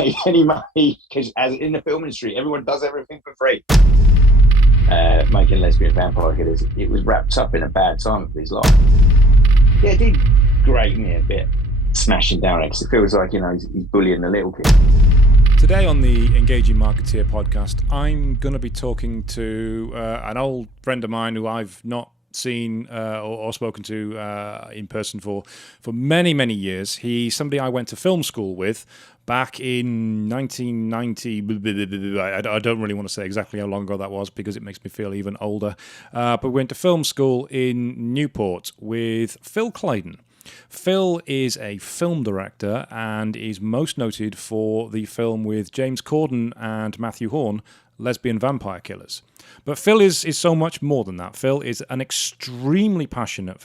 made any money because, as in the film industry, everyone does everything for free. Making Lesbian Vampire Killers, it was wrapped up in a bad time of his life. Yeah, it did grate me a bit, smashing down it, because it feels like, he's bullying the little kid. Today on the Engaging Marketeer podcast, I'm going to be talking to an old friend of mine who I've not seen or spoken to in person for many, many years. He's somebody I went to film school with back in 1990. I don't really want to say exactly how long ago that was because it makes me feel even older. But we went to film school in Newport with Phil Claydon. Phil is a film director and is most noted for the film with James Cordon and Matthew Horn, Lesbian Vampire Killers. But Phil is so much more than that. Phil is an extremely passionate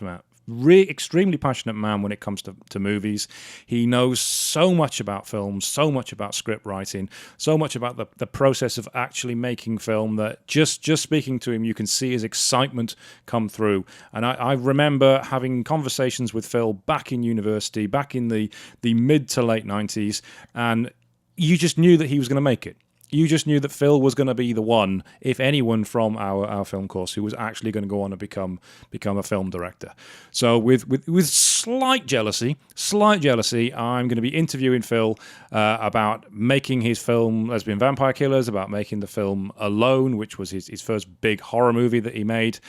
man when it comes to movies. He knows so much about film, so much about script writing, so much about the process of actually making film that just speaking to him, you can see his excitement come through. And I remember having conversations with Phil back in university, back in the mid to late 90s, and you just knew that he was going to make it. You just knew that Phil was going to be the one, if anyone from our film course, who was actually going to go on and become a film director. So with slight jealousy, I'm going to be interviewing Phil about making his film Lesbian Vampire Killers, about making the film Alone, which was his first big horror movie that he made,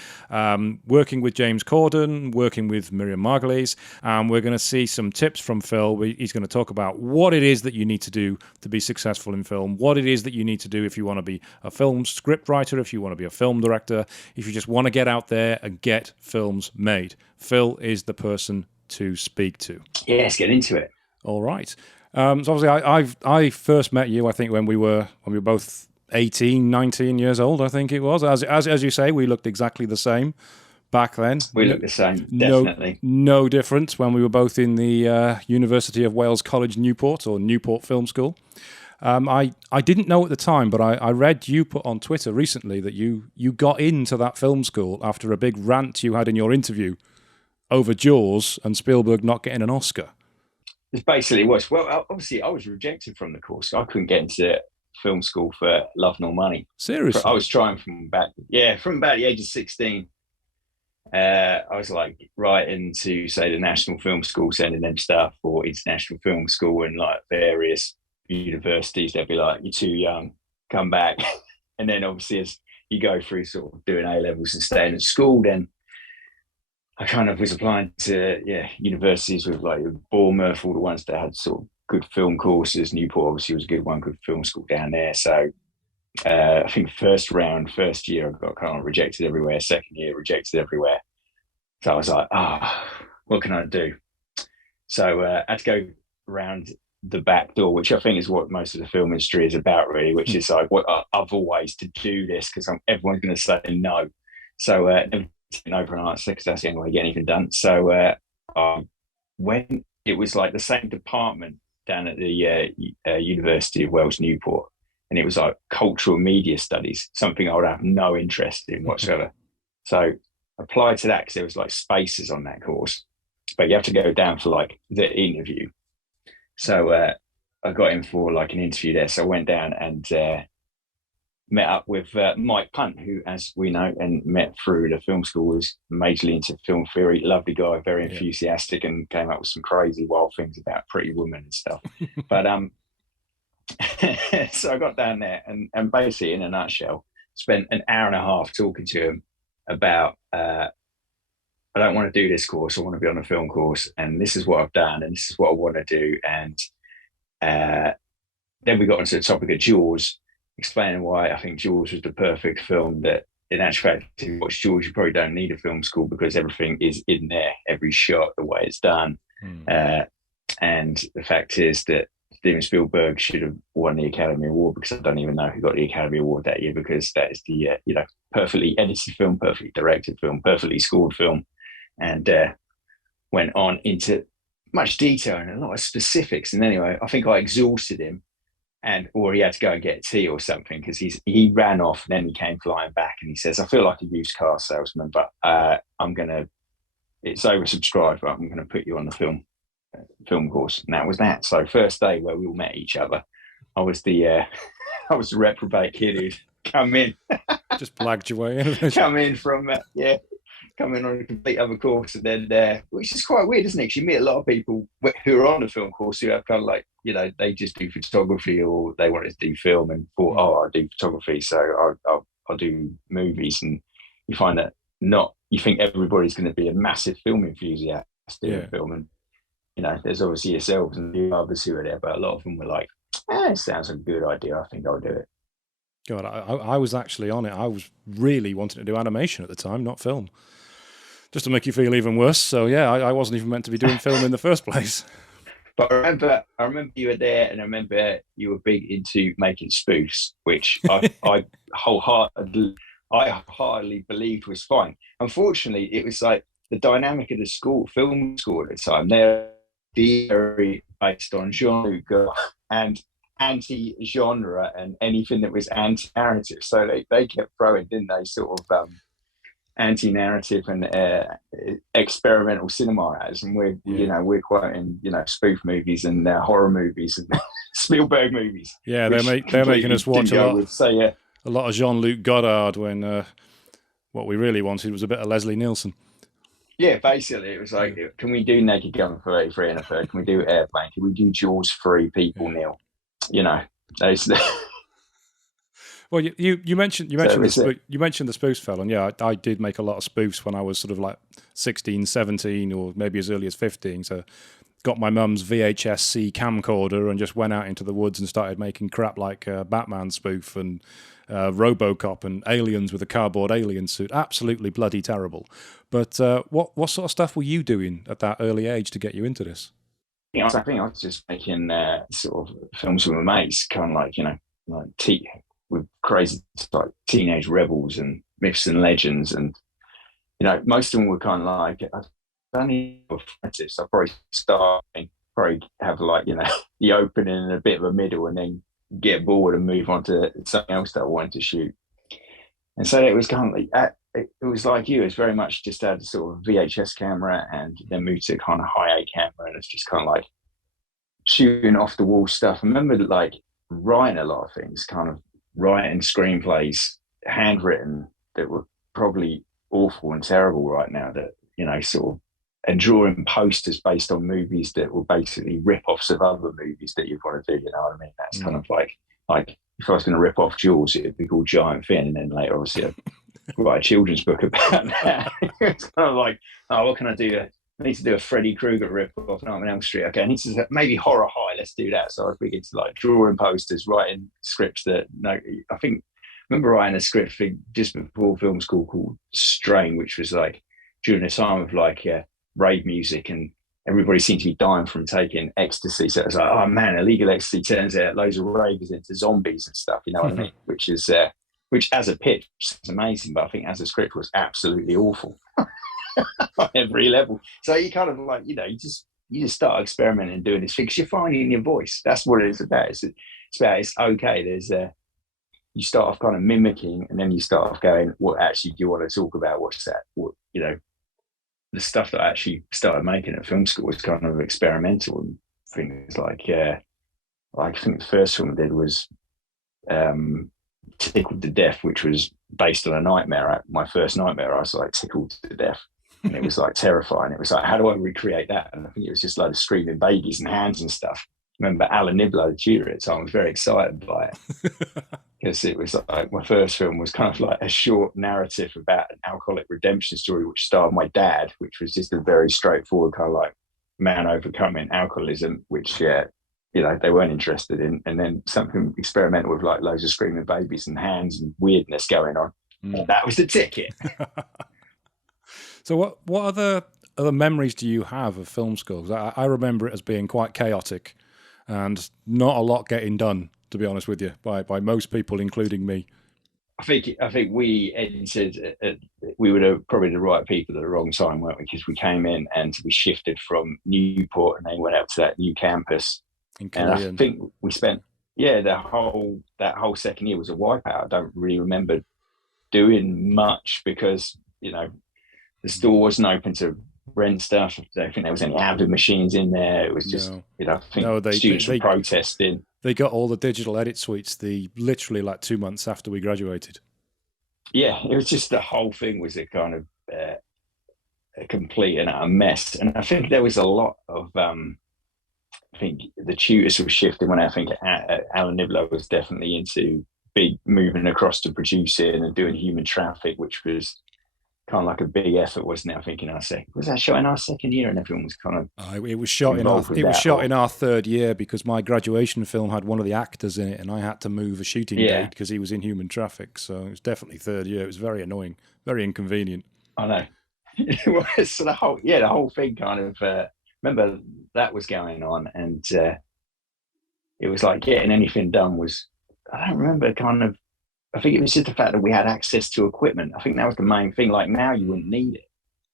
working with James Cordon, working with Miriam Margolyes. We're going to see some tips from Phil. He's going to talk about what it is that you need to do to be successful in film, what it is that you need to do if you want to be a film script writer, if you want to be a film director, if you just want to get out there and get films made. Phil is the person to speak to. Yeah, let's get into it. All right. So obviously I first met you, I think, when we were both 18, 19 years old, I think it was. As you say, we looked exactly the same back then. We looked the same, definitely. No difference when we were both in the University of Wales College, Newport, or Newport Film School. I didn't know at the time, but I read you put on Twitter recently that you got into that film school after a big rant you had in your interview over Jaws and Spielberg not getting an Oscar. It basically was. Well, obviously, I was rejected from the course. I couldn't get into film school for love nor money. Seriously? I was trying from about the age of 16. I was like writing to, say, the National Film School, sending them stuff, or International Film School and like various universities. They'd be like, you're too young, come back. And then obviously as you go through sort of doing A-levels and staying at school, then I kind of was applying to universities with like Bournemouth, all the ones that had sort of good film courses. Newport obviously was a good one, good film school down there. So I think first year I got kind of rejected everywhere, second year rejected everywhere. So I was like, what can I do? So I had to go around the back door, which I think is what most of the film industry is about, really, which is like what other ways to do this, because everyone's going to say no. So an open answer, because that's the only way to get anything done. So when it was like the same department down at the University of Wales Newport, and it was like cultural media studies, something I would have no interest in whatsoever. So I applied to that because there was like spaces on that course, but you have to go down for like the interview. So I got in for like an interview there. So I went down and met up with Mike Punt, who, as we know and met through the film school, was majorly into film theory. Lovely guy, very enthusiastic, and came up with some crazy wild things about Pretty Woman and stuff. But so I got down there and basically, in a nutshell, spent an hour and a half talking to him about I don't want to do this course. I want to be on a film course, and this is what I've done, and this is what I want to do. And then we got onto the topic of Jaws, explaining why I think Jaws was the perfect film. That in actual fact, if you watch Jaws, you probably don't need a film school because everything is in there, every shot, the way it's done. And the fact is that Steven Spielberg should have won the Academy Award, because I don't even know who got the Academy Award that year, because that is the perfectly edited film, perfectly directed film, perfectly scored film. And went on into much detail and a lot of specifics. And anyway, I think I exhausted him, or he had to go and get a tea or something, because he ran off, and then he came flying back and he says, I feel like a used car salesman, but it's oversubscribed, but I'm going to put you on the film course. And that was that. So first day where we all met each other, I was the I was the reprobate kid who'd come in, Just blagged your way in. come in from coming on a complete other course, and then which is quite weird, isn't it? 'Cause you meet a lot of people who are on the film course who have kind of like, they just do photography, or they wanted to do film and thought, oh, I do photography, so I'll do movies. And you find that you think everybody's going to be a massive film enthusiast doing film, and there's obviously yourselves and the others who are there, but a lot of them were like, it sounds like a good idea, I think I'll do it. God, I was actually on it. I was really wanting to do animation at the time, not film. Just to make you feel even worse. So yeah, I wasn't even meant to be doing film in the first place. But I remember you were there, and I remember you were big into making spoofs, which I wholeheartedly believed was fine. Unfortunately, it was like the dynamic of the film school at the time. They're very based on genre and anti-genre and anything that was anti-narrative. So they kept throwing, didn't they, sort of anti-narrative and experimental cinema as, and we're quoting spoof movies and horror movies and Spielberg movies. Yeah, they're making us watch a lot of Jean-Luc Godard when what we really wanted was a bit of Leslie Nielsen. Yeah, basically it was like, can we do Naked Gun for 83 and a third? Can we do Airplane? Can we do Jaws 3 People Nil? Those. Well, you mentioned the spoofs, Phil, and yeah, I did make a lot of spoofs when I was sort of like 16, 17, or maybe as early as 15. So got my mum's VHS-C camcorder and just went out into the woods and started making crap like Batman spoof and RoboCop and Aliens with a cardboard alien suit. Absolutely bloody terrible. But what sort of stuff were you doing at that early age to get you into this? I think I was just making sort of films with my mates, kind of like with crazy like Teenage Rebels and Myths and Legends, and most of them were kind of like, I don't need artists. I'll probably have like the opening and a bit of a middle, and then get bored and move on to something else that I wanted to shoot. And so it was kind of like it was like you. It's very much just had a sort of VHS camera, and then moved to kind of high 8 camera, and it's just kind of like shooting off the wall stuff. I remember like writing a lot of things, kind of writing screenplays, handwritten, that were probably awful and terrible right now. That sort of, and drawing posters based on movies that were basically rip-offs of other movies that you want to do. You know what I mean? That's kind of like if I was going to rip off Jaws, it'd be called Giant Fin, and then later obviously I'd write a children's book about that. It's kind of like, oh, what can I do? I need to do a Freddy Krueger rip-off on Elm Street. Okay, I need to maybe Horror High. Let's do that. So I was beginning to like drawing posters, writing scripts that I remember writing a script for just before film school called Strain, which was like during a time of like rave music, and everybody seemed to be dying from taking ecstasy. So it was like, oh man, illegal ecstasy turns out loads of ravers into zombies and stuff. You know what I mean? Which is which as a pitch is amazing, but I think as a script was absolutely awful on every level. So you kind of like, you just start experimenting and doing this thing, because you're finding your voice. That's what it is about. It's okay. There's you start off kind of mimicking, and then you start off going, what actually do you want to talk about? What's that? What, the stuff that I actually started making at film school was kind of experimental, and things like I think the first film I did was Tickled to Death, which was based on a nightmare. My first nightmare, I was like tickled to death, and it was like terrifying. It was like, how do I recreate that? And I think it was just like screaming babies and hands and stuff. I remember Alan Niblo, the tutor at the time, was very excited by it, because it was like my first film was kind of like a short narrative about an alcoholic redemption story, which starred my dad, which was just a very straightforward kind of like man overcoming alcoholism, which they weren't interested in, and then something experimental with like loads of screaming babies and hands and weirdness going on. That was the ticket. So what other memories do you have of film school? I remember it as being quite chaotic and not a lot getting done, to be honest with you, by most people, including me. I think we entered. We were probably the right people at the wrong time, weren't we? Because we came in and we shifted from Newport, and then went out to that new campus. And I think we spent that whole second year was a wipeout. I don't really remember doing much, because the store wasn't open to rent stuff. I don't think there was any Avid machines in there. It was just, No, I think no, students were protesting. they got all the digital edit suites the literally like 2 months after we graduated. Yeah, it was just the whole thing was a kind of a complete and utter mess. And I think there was a lot of I think the tutors were shifting when I think Alan Niblo was definitely into big moving across to producing and doing human traffic, which was kind of like a big effort, wasn't it? I think in our second, was that shot in our second year, and everyone was kind of It was shot in our in our third year because my graduation film had one of the actors in it, and I had to move a shooting date because he was in human traffic. So it was definitely third year. It was very annoying, very inconvenient. I know. It was so the whole thing kind of. Remember that was going on, and it was like getting anything done was. I don't remember kind of. I think it was just the fact that we had access to equipment. I think that was the main thing. Like now, you wouldn't need it,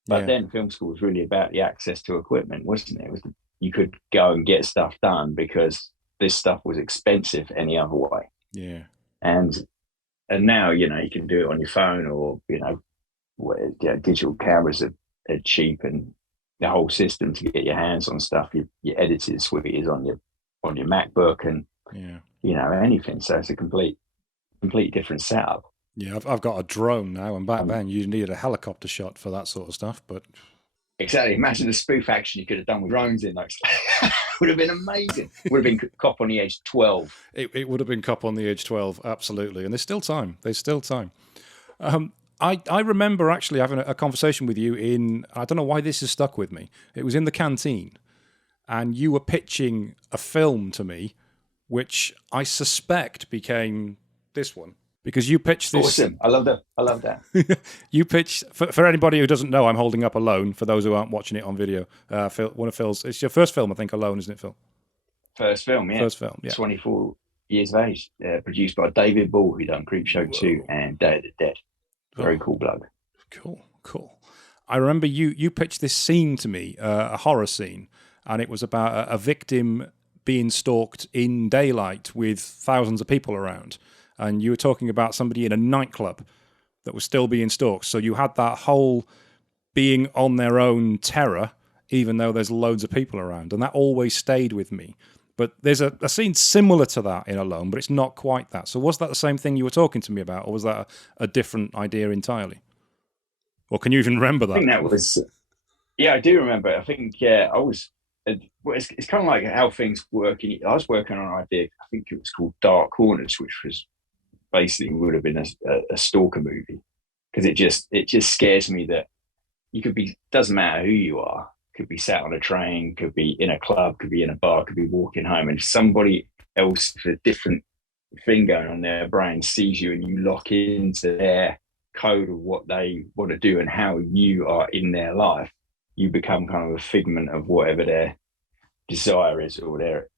but then film school was really about the access to equipment, wasn't it? You could go and get stuff done because this stuff was expensive any other way. Yeah, and now you can do it on your phone or digital cameras are cheap, and the whole system to get your hands on stuff, your edited suite is on your MacBook and anything. So it's a complete different setup. Yeah, I've got a drone now, and back then you needed a helicopter shot for that sort of stuff. But exactly, imagine the spoof action you could have done with drones in those. Would have been amazing. Would have been Cop on the Edge 12. It would have been Cop on the Edge 12, absolutely. And there's still time. I remember actually having a conversation with you I don't know why this has stuck with me. It was in the canteen, and you were pitching a film to me, which I suspect became this one. Because you pitched this. Awesome. I love that. You pitched, for anybody who doesn't know, I'm holding up Alone, for those who aren't watching it on video. One of Phil's, it's your first film, I think, Alone, isn't it, Phil? First film, yeah. 24 years of age. Produced by David Ball, who done Creepshow 2 and Day of the Dead. Very cool bloke. Cool. I remember you pitched this scene to me, a horror scene, and it was about a victim being stalked in daylight with thousands of people around. And you were talking about somebody in a nightclub that was still being stalked. So you had that whole being on their own terror, even though there's loads of people around. And that always stayed with me. But there's a scene similar to that in Alone, but it's not quite that. So was that the same thing you were talking to me about, or was that a different idea entirely? Or can you even remember that? I think that was... Yeah, I do remember it. I think, I was... It's kind of like how things work. I was working on an idea, I think it was called Dark Corners, which was basically would have been a stalker movie, because it just scares me that you could be, doesn't matter who you are, could be sat on a train, could be in a club, could be in a bar, could be walking home, and if somebody else with a different thing going on their brain sees you and you lock into their code of what they want to do and how you are in their life, you become kind of a figment of whatever their desire is, or their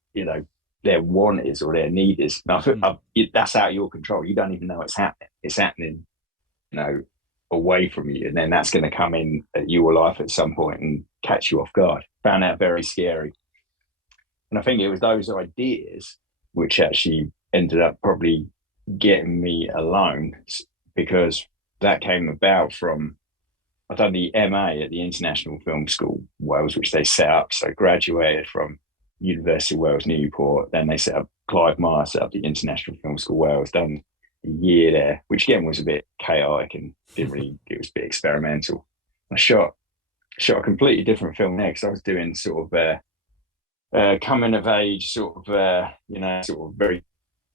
want is, or their need is. That's out of your control. You don't even know it's happening. It's happening, away from you, and then that's going to come in at your life at some point and catch you off guard. Found that very scary, and I think it was those ideas which actually ended up probably getting me Alone, because that came about from, I've done the MA at the International Film School Wales, which they set up. So graduated from University of Wales, Newport. Then they set up, Clive Meyer set up the International Film School Wales, done a year there, which again was a bit chaotic and it was a bit experimental. I shot a completely different film there, because I was doing sort of coming of age, sort of very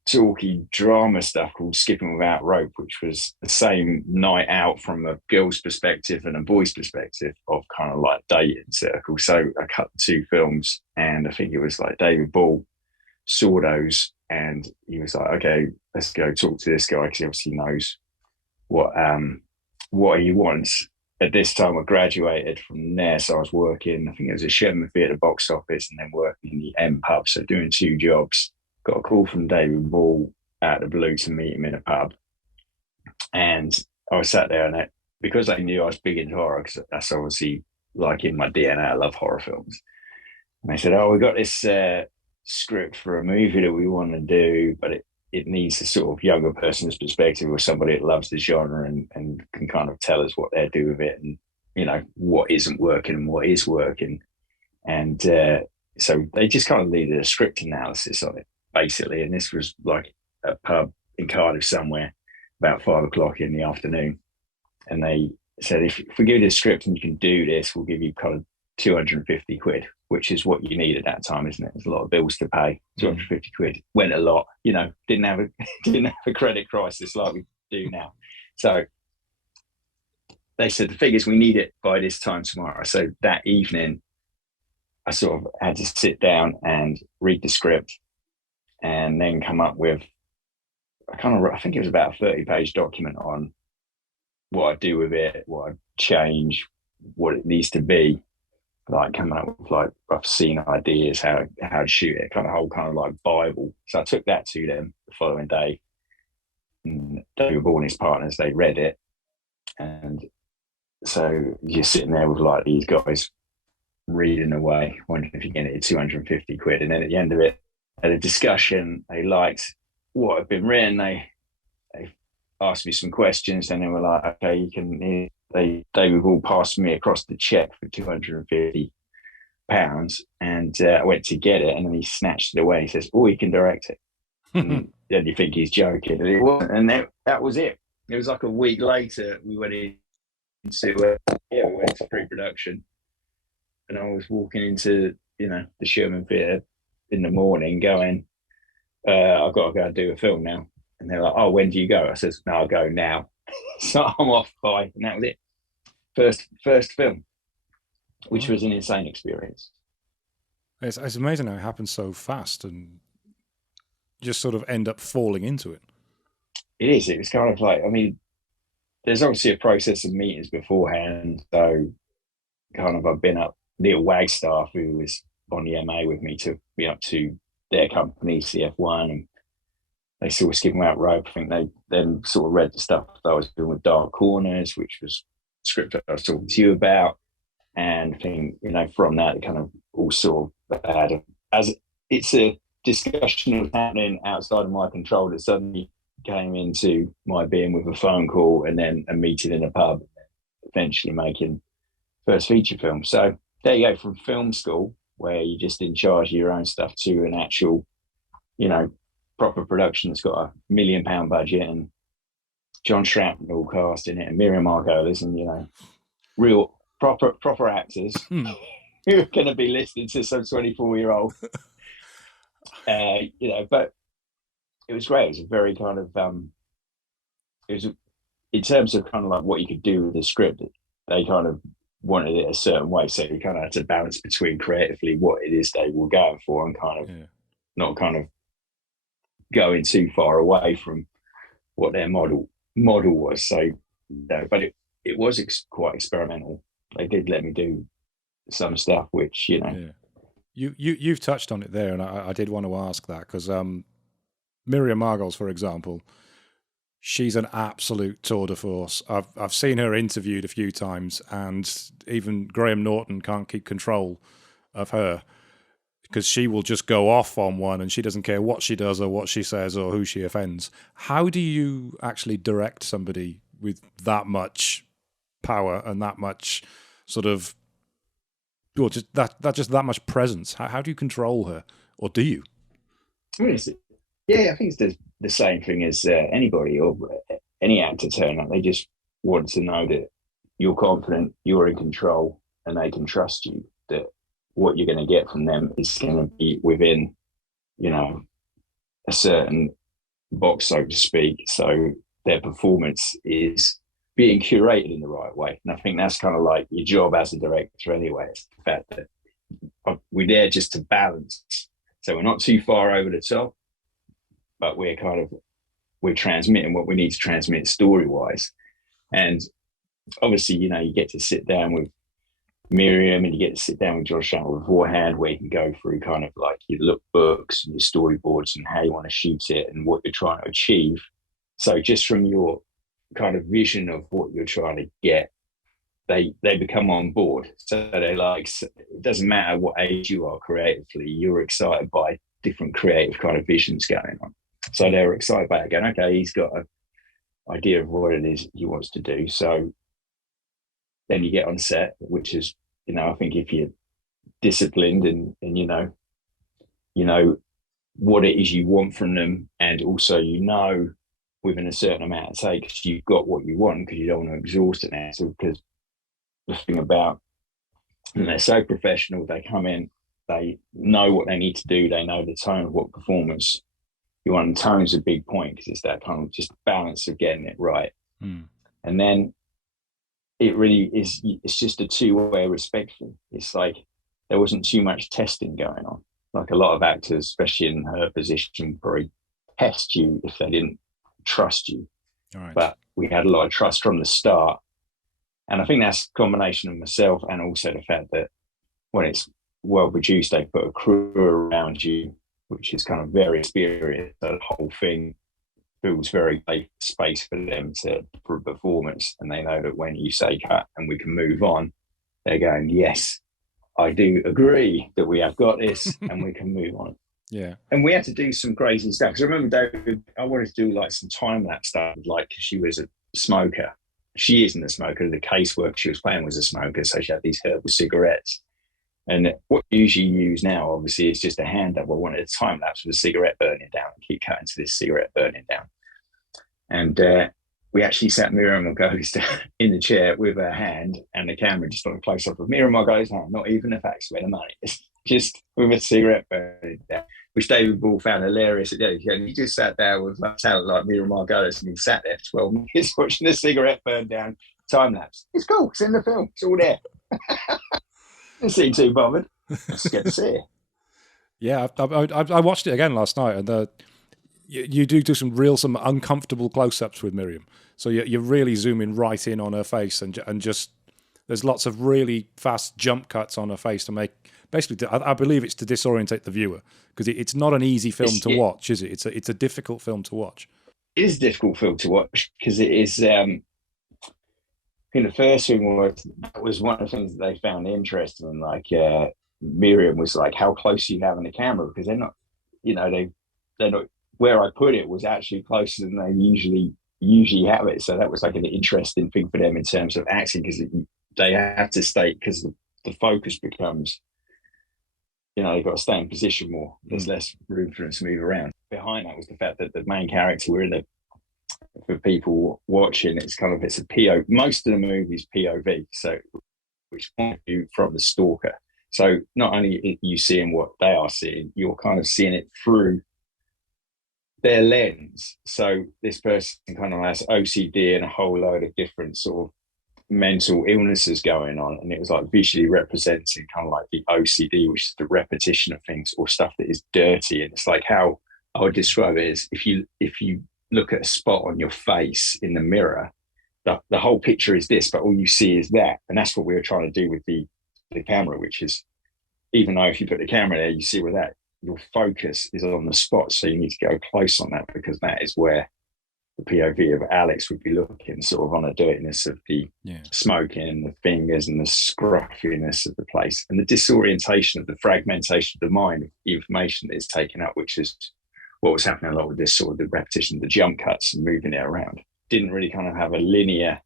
talky drama stuff called Skipping Without Rope, which was the same night out from a girl's perspective and a boy's perspective of kind of like dating circles. So I cut the two films, and I think it was like David Ball saw those, and he was like, okay, let's go talk to this guy, because he obviously knows what he wants. At this time, I graduated from there, so I was working, I think it was a Sherman Theatre box office, and then working in the M pub, so doing two jobs. Got a call from David Ball out of the blue to meet him in a pub, and I was sat there, and because they knew I was big into horror, because that's obviously like in my DNA, I love horror films. And they said, "Oh, we got this script for a movie that we want to do, but it needs a sort of younger person's perspective, or somebody that loves the genre and can kind of tell us what they'll do with it." And what isn't working and what is working. And so they just kind of needed a script analysis on it, basically. And this was like a pub in Cardiff somewhere about 5 o'clock in the afternoon. And they said, if we give you the script and you can do this, we'll give you kind of 250 quid, which is what you need at that time, isn't it? There's a lot of bills to pay. 250 quid went a lot, didn't have a credit crisis like we do now. So they said, the figures, we need it by this time tomorrow. So that evening, I sort of had to sit down and read the script and then come up with I think it was about a 30-page document on what I do with it, what I change, what it needs to be, like coming up with like rough scene ideas, how to shoot it, kind of whole kind of like Bible. So I took that to them the following day. And David Ball and his partners, they read it. And so you're sitting there with like these guys reading away, wondering if you can get 250 quid. And then at the end of it, at a discussion, they liked what had been written. They asked me some questions, and they were like, okay, you can, they would all pass me across the check for £250. And I went to get it, and then he snatched it away. He says, oh, you can direct it. And then you think he's joking. And it wasn't. And that was it. It was like a week later, we went into pre-production. And I was walking into, the Sherman Theatre in the morning going, I've got to go and do a film now. And they're like, oh, when do you go? I says, no, I'll go now. So I'm off by, and that was it. First film, which was an insane experience. It's amazing how it happens so fast and just sort of end up falling into it. It is. It was kind of like, there's obviously a process of meetings beforehand. So kind of I've been up, Neil Wagstaff, who was on the MA with me, took me up to their company, CF1, and they sort of skip them out rope. I think they then sort of read the stuff that I was doing with Dark Corners, which was the script that I was talking to you about. And I think, from that, it kind of all sort of had, as it's a discussion that was happening outside of my control, that suddenly came into my being with a phone call and then a meeting in a pub, eventually making first feature film. So there you go, from film school, where you're just in charge of your own stuff, to an actual, proper production that's got a £1 million budget and John Shrapnel cast in it and Miriam Margolis and, real proper actors who are going to be listening to some 24-year-old. But it was great. It was a very kind of, it was, in terms of kind of like what you could do with the script, they kind of wanted it a certain way. So you kind of had to balance between creatively what it is they were going for and kind of not kind of going too far away from what their model was. So, but it was quite experimental. They did let me do some stuff, which, You've touched on it there, and I did want to ask that, because Miriam Margolis, for example, she's an absolute tour de force. I've seen her interviewed a few times, and even Graham Norton can't keep control of her, because she will just go off on one and she doesn't care what she does or what she says or who she offends. How do you actually direct somebody with that much power and that much sort of, well, just that much presence? How do you control her, or do you? I think it's the same thing as anybody or any actor turn up. They just want to know that you're confident, you're in control, and they can trust you, that what you're going to get from them is going to be within, a certain box, so to speak. So their performance is being curated in the right way. And I think that's kind of like your job as a director anyway. It's the fact that we're there just to balance. So we're not too far over the top, but we're transmitting what we need to transmit story-wise. And obviously, you get to sit down with Miriam and you get to sit down with John Shattle beforehand, where you can go through kind of like your lookbooks and your storyboards and how you want to shoot it and what you're trying to achieve. So just from your kind of vision of what you're trying to get, they become on board. So they're like, it doesn't matter what age you are creatively, you're excited by different creative kind of visions going on. So they're excited by it, going, okay, he's got an idea of what it is he wants to do. So then you get on set, which is, I think if you're disciplined and you know what it is you want from them, and also within a certain amount of takes you've got what you want, because you don't want to exhaust it now. So because the thing about, and they're so professional, they come in, they know what they need to do, they know the tone of what performance you want. And tone's a big point, because it's that kind of just balance of getting it right. And then it really is, it's just a two-way respectful. It's like there wasn't too much testing going on. Like a lot of actors, especially in her position, probably test you if they didn't trust you. Right. But we had a lot of trust from the start. And I think that's a combination of myself and also the fact that when it's well produced, they put a crew around you, which is kind of very experienced. The whole thing feels very safe space for them for a performance. And they know that when you say cut and we can move on, they're going, yes, I do agree that we have got this and we can move on. Yeah. And we had to do some crazy stuff. Because I remember David, I wanted to do like some time-lapse stuff, like, because she was a smoker. She isn't a smoker. The casework she was playing was a smoker, so she had these herbal cigarettes. And what you usually use now, obviously, is just a hand up. I wanted a time lapse with a cigarette burning down and keep cutting to this cigarette burning down. And we actually sat Miriam Margolis in the chair with her hand and the camera just on a close up of Miriam Margolis' hand, not even a fax where the money is, just with a cigarette burning down, which David Ball found hilarious. He just sat there with a talent like Miriam Margolis, and he sat there for 12 minutes watching the cigarette burn down, time lapse. It's cool. It's in the film. It's all there. Didn't seem too bothered. Just get to see it. Yeah, I watched it again last night, and you do some uncomfortable close-ups with Miriam. So you're really zooming right in on her face, and just there's lots of really fast jump cuts on her face to make, basically, I believe it's to disorientate the viewer, because it's not an easy film to watch, is it? It's a difficult film to watch. It is a difficult film to watch, because it is. I think the first thing was one of the things that they found interesting. Like Miriam was like, "How close do you have in the camera?" Because they're not, they're not. Where I put it was actually closer than they usually have it. So that was like an interesting thing for them in terms of acting, because they have to stay, because the focus becomes, they've got to stay in position more. There's less room for them to move around. Behind that was the fact that the main character, for people watching, it's a POV. Most of the movie's POV, so which point of view from the stalker. So not only are you seeing what they are seeing, you're kind of seeing it through their lens. So this person kind of has OCD and a whole load of different sort of mental illnesses going on, and it was like visually representing kind of like the OCD, which is the repetition of things or stuff that is dirty. And it's like, how I would describe it is, if you look at a spot on your face in the mirror, the whole picture is this, but all you see is that. And that's what we were trying to do with the camera, which is, even though if you put the camera there, you see where that, your focus is on the spot. So you need to go close on that, because that is where the POV of Alex would be looking, sort of on the dirtiness of the smoking and the fingers and the scruffiness of the place, and the disorientation of the fragmentation of the mind, of the information that is taken up, which is what was happening a lot with this sort of the repetition, the jump cuts and moving it around. Didn't really kind of have a linear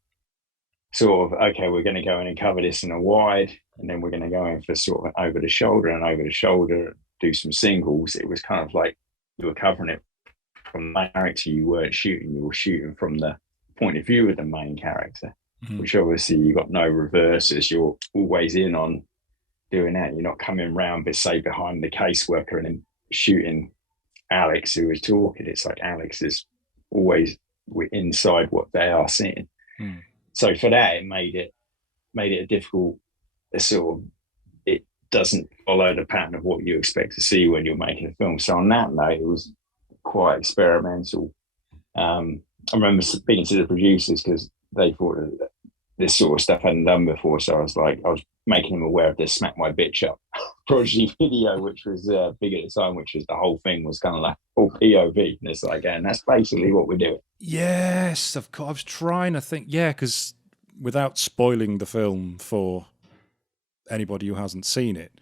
sort of, okay, we're going to go in and cover this in a wide, and then we're going to go in for sort of over the shoulder, do some singles. It was kind of like you were covering it from the main character. You weren't shooting, you were shooting from the point of view of the main character, which obviously you got no reverses. You're always in on doing that. You're not coming round, but say behind the caseworker and then shooting Alex who is talking. It's like Alex is always inside what they are seeing. So for that, it made it a difficult, sort of, it doesn't follow the pattern of what you expect to see when you're making a film. So on that note, it was quite experimental. I remember speaking to the producers, because they thought that this sort of stuff hadn't done before. So I was making them aware of this Smack My Bitch Up prodigy video, which was big at the time, which was the whole thing was kind of like all POV. And it's like, and that's basically what we're doing. Yes, of course. I was trying to think, because without spoiling the film for anybody who hasn't seen it,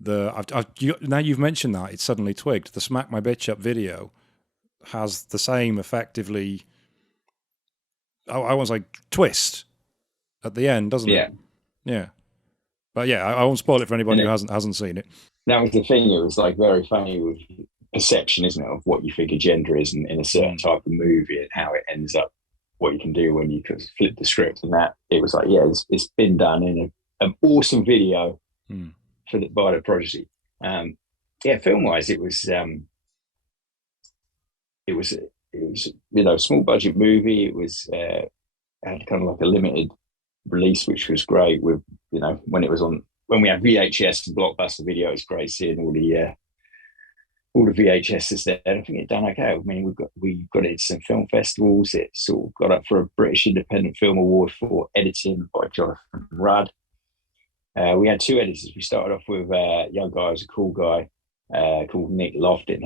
now you've mentioned that, it's suddenly twigged. The Smack My Bitch Up video has the same effectively, I was like, twist at the end, doesn't it? Yeah. But yeah, I won't spoil it for anybody And who hasn't seen it. that was the thing. It was like very funny with perception, isn't it, of what you think a gender is in a certain type of movie and how it ends up, what you can do when you could flip the script. And that it was like, yeah, it's been done in an awesome video by the Prodigy. Yeah, film wise, it was small budget movie. It was had kind of like a limited release, which was great. With when we had VHS and Blockbuster video, it's great seeing all the VHSs there. I think it done okay. I mean, we got it to some film festivals. It sort of got up for a British Independent Film Award for editing by Jonathan Rudd. We had two editors. We started off with a young guy, who's a cool guy called Nick Lofton.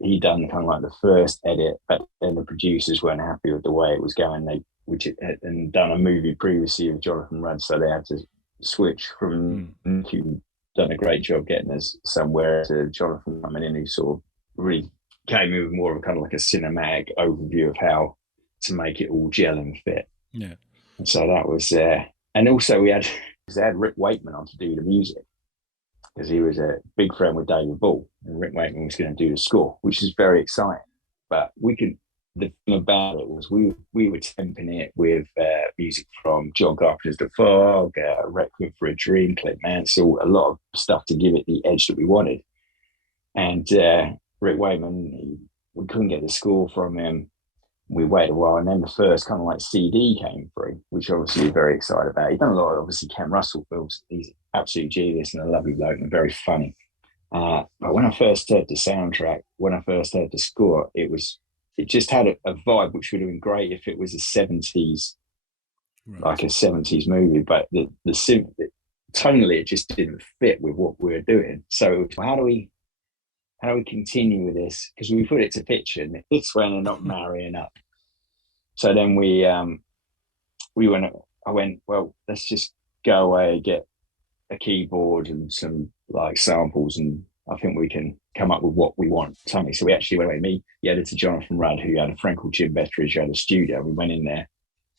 He done kind of like the first edit, but then the producers weren't happy with the way it was going. Which had done a movie previously with Jonathan Rudd, so they had to switch from Nick, who done a great job getting us somewhere, to Jonathan coming in, who sort of really came in with more of a kind of like a cinematic overview of how to make it all gel and fit. Yeah. And so that was and also they had Rick Wakeman on to do the music, because he was a big friend with David Ball, and Rick Wakeman was going to do the score, which is very exciting. But the thing about it was we were temping it with music from John Carpenter's The Fog, Requiem for a Dream, Clint Mansell, a lot of stuff to give it the edge that we wanted. And Rick Wakeman, we couldn't get the score from him. We waited a while, and then the first kind of like CD came through, which obviously we're very excited about. He's done a lot of, obviously, Ken Russell films. He's absolute genius and a lovely bloke and very funny. But when I first heard the soundtrack, when I first heard the score, it just had a vibe which would have been great if it was a 70s, like a 70s movie. But tonally, it just didn't fit with what we were doing. So how do we continue with this? Because we put it to picture, and it's when they're not marrying up. So then I went, well, let's just go away, get a keyboard and some like samples, and I think we can come up with what we want. So we actually went away, the editor Jonathan Rudd, who had a friend called Jim Bettridge, who had a studio. We went in there,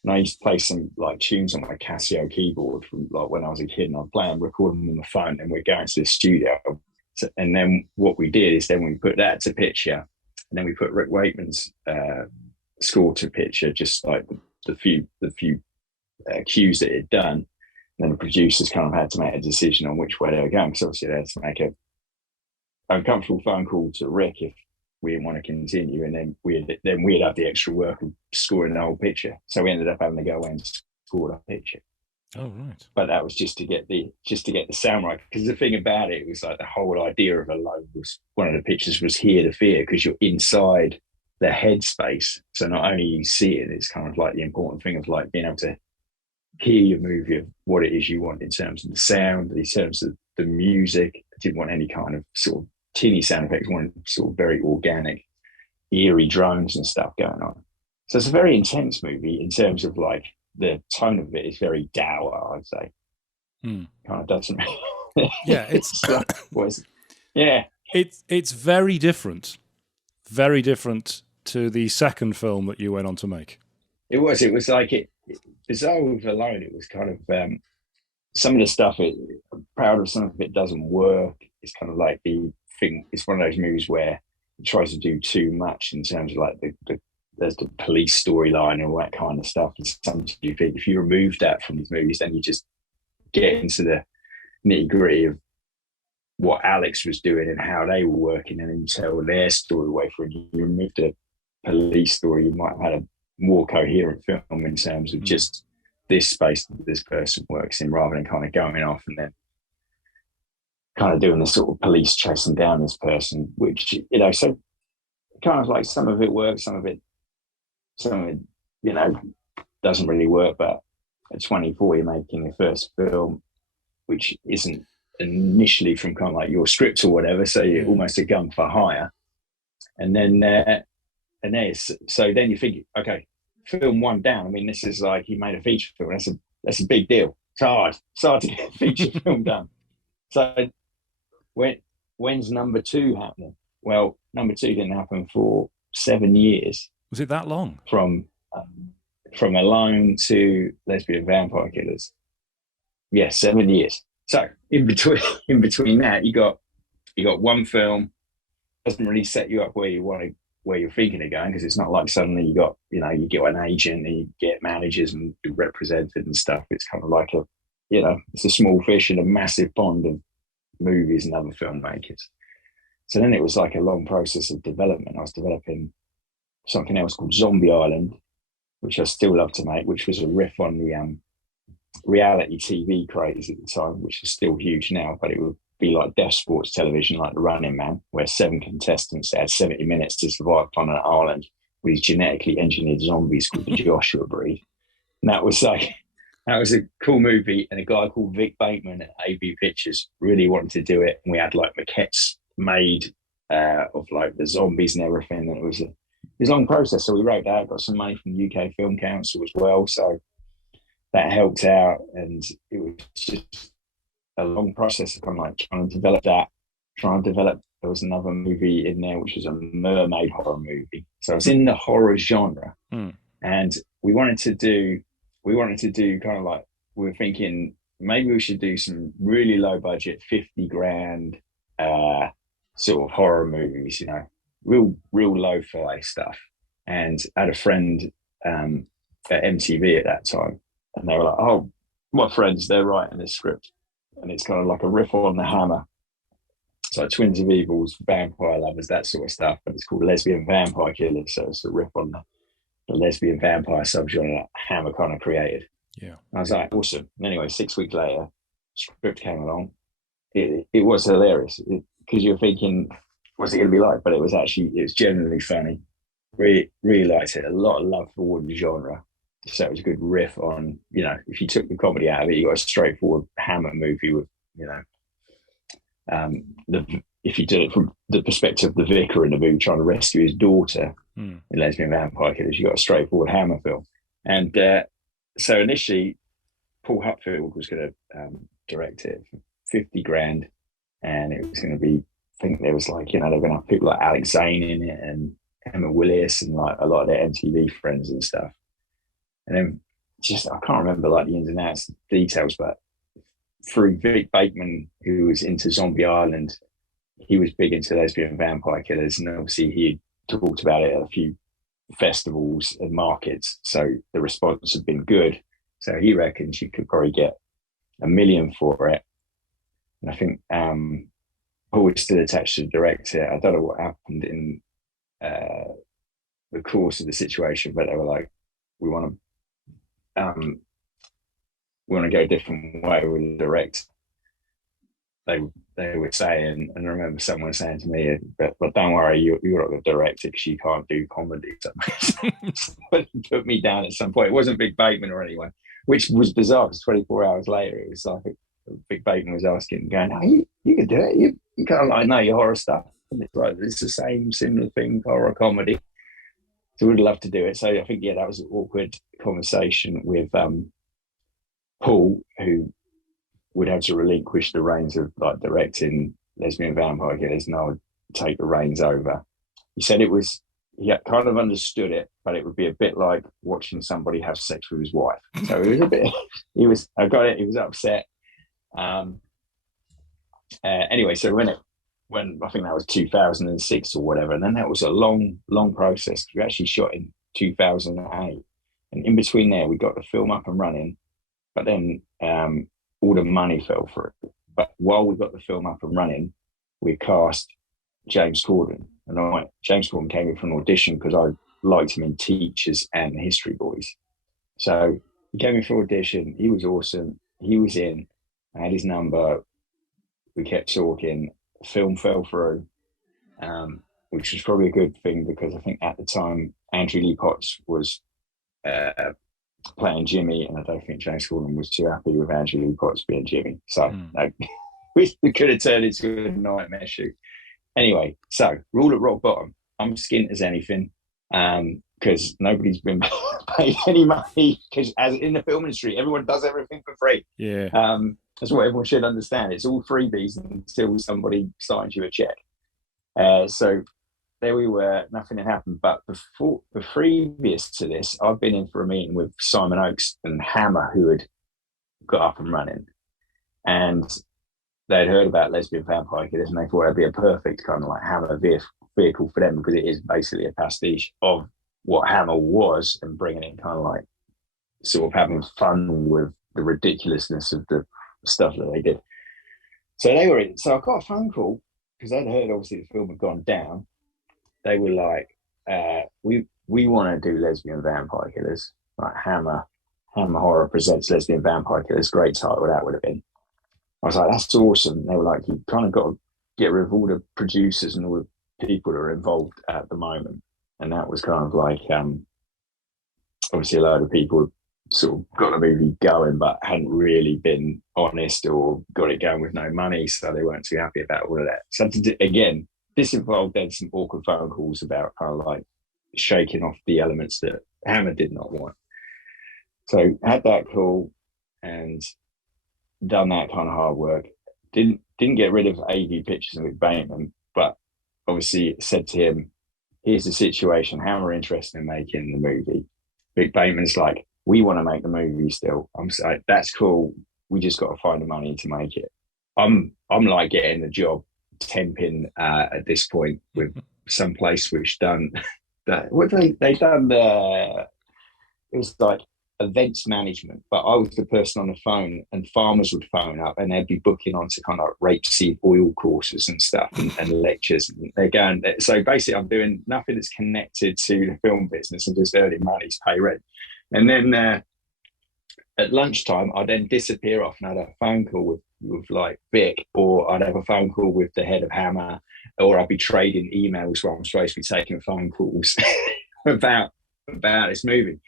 and I used to play some like tunes on my Casio keyboard from like when I was a kid, and I'd play them, record them on the phone, and we're going to the studio. So, and then what we did is then we put that to picture, and then we put Rick Wakeman's score to picture, just like the few cues that it had done. And then the producers kind of had to make a decision on which way they were going, because obviously they had to make an uncomfortable phone call to Rick if we didn't want to continue, and then we'd have the extra work of scoring the whole picture. So we ended up having to go and score that picture. Oh, right. But that was just to get the sound right. Because the thing about it was like the whole idea of Alone was, one of the pictures was Hear the Fear, because you're inside the headspace. So not only you see it, it's kind of like the important thing of like being able to hear your movie of what it is you want in terms of the sound, in terms of the music. I didn't want any kind of sort of tinny sound effects. I wanted sort of very organic, eerie drones and stuff going on. So it's a very intense movie in terms of like, the tone of it is very dour, I'd say. Kind of doesn't. Yeah, it's it's very different to the second film that you went on to make. It was like bizarre with Alone. It was kind of some of the stuff. I'm proud of some of it. Doesn't work. It's kind of like the thing. It's one of those movies where it tries to do too much in terms of like there's the police storyline and all that kind of stuff. And sometimes you think if you remove that from these movies, then you just get into the nitty gritty of what Alex was doing and how they were working, and then you tell their story away from you. You remove the police story, you might have had a more coherent film in terms of just this space that this person works in, rather than kind of going off and then kind of doing the sort of police chasing down this person, which, so kind of like some of it works, some of it, doesn't really work. But at 24, you're making your first film, which isn't initially from kind of like your script or whatever, so you're almost a gun for hire. And then so then you think, okay, film one down. I mean, this is like, he made a feature film. That's a big deal. It's hard to get a feature film done. So when's number two happening? Well, number two didn't happen for 7 years. Was it that long? From Alone to Lesbian Vampire Killers. Yeah, 7 years. So in between in between that, you got one film. Doesn't really set you up where you want to, where you're thinking of going, because it's not like suddenly you get an agent and you get managers and you're represented and stuff. It's kind of like it's a small fish in a massive pond of movies and other filmmakers. So then it was like a long process of development. I was developing something else called Zombie Island, which I still love to make, which was a riff on the reality TV craze at the time, which is still huge now, but it would be like death sports television, like The Running Man, where 7 contestants had 70 minutes to survive on an island with these genetically engineered zombies called the Joshua breed. And that was a cool movie. And a guy called Vic Bateman at AB Pictures really wanted to do it. And we had like maquettes made of like the zombies and everything. And it was a long process. So we wrote that, got some money from the UK Film Council as well. So that helped out. And it was just a long process of kind of like trying to develop that, there was another movie in there, which was a mermaid horror movie. So it's in the horror genre. And we wanted to do kind of like, we were thinking maybe we should do some really low budget, 50 grand sort of horror movies, real lo-fi stuff. And I had a friend at MTV at that time, and they were like, oh, my friends, they're writing this script. And it's kind of like a riff on the Hammer. It's like Twins of Evils, Vampire Lovers, that sort of stuff. But it's called Lesbian Vampire Killers. So it's a riff on the lesbian vampire subgenre that Hammer kind of created. Yeah. And I was like, awesome. And anyway, 6 weeks later, script came along. It was hilarious because you're thinking, what's it going to be like? But it was genuinely funny. Really, really liked it. A lot of love for the genre. So it was a good riff on, if you took the comedy out of it, you got a straightforward Hammer movie with, if you did it from the perspective of the vicar in the movie trying to rescue his daughter in Lesbian Vampire Killers, you got a straightforward Hammer film. And so initially, Paul Hupfield was going to direct it for 50 grand, and it was going to be, I think there was like, they were going to have people like Alex Zane in it and Emma Willis and like a lot of their MTV friends and stuff. And then I can't remember like the ins and outs details, but through Vic Bateman, who was into Zombie Island, he was big into Lesbian Vampire Killers. And obviously he talked about it at a few festivals and markets. So the response had been good. So he reckons you could probably get $1 million for it. And I think Paul was still attached to the director. I don't know what happened in the course of the situation, but they were like, we want to go a different way with the direct. They were saying, and I remember someone saying to me, but don't worry, you're not the director because you can't do comedy. But he put me down at some point. It wasn't Big Bateman or anyone, which was bizarre because 24 hours later, it was like Big Bateman was asking, going, "No, you can do it. You kind of like know your horror stuff." And it's like, it's the same similar thing, horror comedy. So we'd love to do it. So I think, that was an awkward conversation with Paul, who would have to relinquish the reins of like directing Lesbian Vampire Killers, and I would take the reins over. He said he had kind of understood it, but it would be a bit like watching somebody have sex with his wife. So it was a bit, I got it, he was upset. Anyway, so when I think that was 2006 or whatever, and then that was a long process. We actually shot in 2008, and in between there, we got the film up and running, but then all the money fell through. But while we got the film up and running, we cast James Cordon, and James Cordon came in for an audition because I liked him in Teachers and History Boys. So he came in for audition. He was awesome. He was in. I had his number. We kept talking. Film fell through, which was probably a good thing because I think at the time Andrew Lee Potts was playing Jimmy, and I don't think James Cordon was too happy with Andrew Lee Potts being Jimmy. So we could have turned into a nightmare shoot. Anyway, so we're all at rock bottom. I'm skint as anything because nobody's been paid any money, because as in the film industry, everyone does everything for free. Yeah. That's what everyone should understand. It's all freebies until somebody signs you a check. So there we were, nothing had happened. But previous to this, I've been in for a meeting with Simon Oakes and Hammer, who had got up and running. and they'd heard about Lesbian Vampire Killers, and they thought it'd be a perfect kind of like Hammer vehicle for them, because it is basically a pastiche of what Hammer was, and bringing it kind of like sort of having fun with the ridiculousness of the stuff that they did. So they were in. So I got a phone call because they'd heard obviously the film had gone down. They were like, we want to do Lesbian Vampire Killers, like Hammer Horror presents Lesbian Vampire Killers. Great title that would have been. I was like, that's awesome. They were like, you kind of got to get rid of all the producers and all the people that are involved at the moment. And that was kind of like, obviously a load of people sort of got the movie going, but hadn't really been honest or got it going with no money. So they weren't too happy about all of that. So again, this involved then some awkward phone calls about kind of like shaking off the elements that Hammer did not want. So had that call and done that kind of hard work. Didn't get rid of AV Pictures and Vic Bateman, but obviously said to him, here's the situation. Hammer interested in making the movie. Vic Bateman's like, we want to make the movie still. I'm like, that's cool. We just got to find the money to make it. I'm like getting a job temping at this point with some place which done that. What they done? It was like events management, but I was the person on the phone, and farmers would phone up and they'd be booking onto kind of rapeseed oil courses and stuff and lectures. And they're going. So basically, I'm doing nothing that's connected to the film business and just earning money to pay rent. And then at lunchtime, I'd then disappear off and I'd have a phone call with like Vic, or I'd have a phone call with the head of Hammer, or I'd be trading emails while I'm supposed to be taking phone calls about this movie.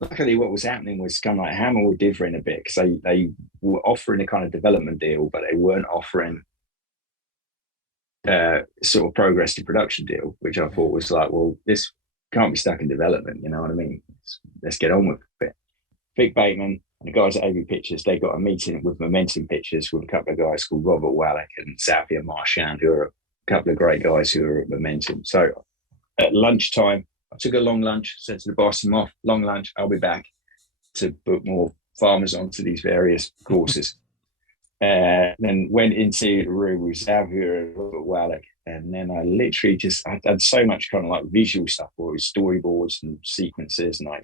Luckily, what was happening was kind of like Hammer were differing a bit, because they were offering a kind of development deal, but they weren't offering sort of progress to production deal, which I thought was like, well, this can't be stuck in development, you know what I mean? Let's get on with it. Vic Bateman and the guys at AV Pictures, they got a meeting with Momentum Pictures with a couple of guys called Robert Wallach and Xavier Marchand, who are a couple of great guys who are at Momentum. So at lunchtime, I took a long lunch, said to the boss, I'm off, long lunch, I'll be back to book more farmers onto these various courses. Then went into the room with Xavier and Robert Wallach, and then I literally I had so much kind of like visual stuff, or storyboards and sequences, and I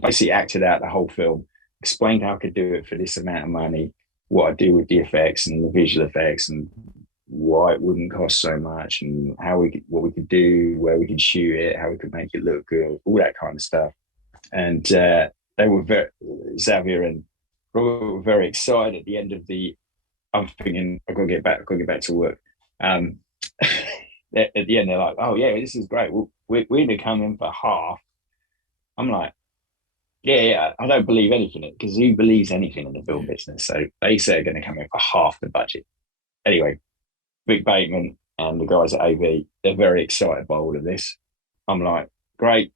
basically acted out the whole film, explained how I could do it for this amount of money, what I do with the effects and the visual effects, and why it wouldn't cost so much, and what we could do, where we could shoot it, how we could make it look good, all that kind of stuff. And they were Xavier and Robert were very excited at the end of the. I'm thinking, I've got to get back to work. At the end, they're like, "Oh yeah, this is great. We're going to come in for half." I'm like, "Yeah, I don't believe anything, because who believes anything in the film business?" So they say they're going to come in for half the budget. Anyway, Vic Bateman and the guys at AV, they're very excited by all of this. I'm like, "Great,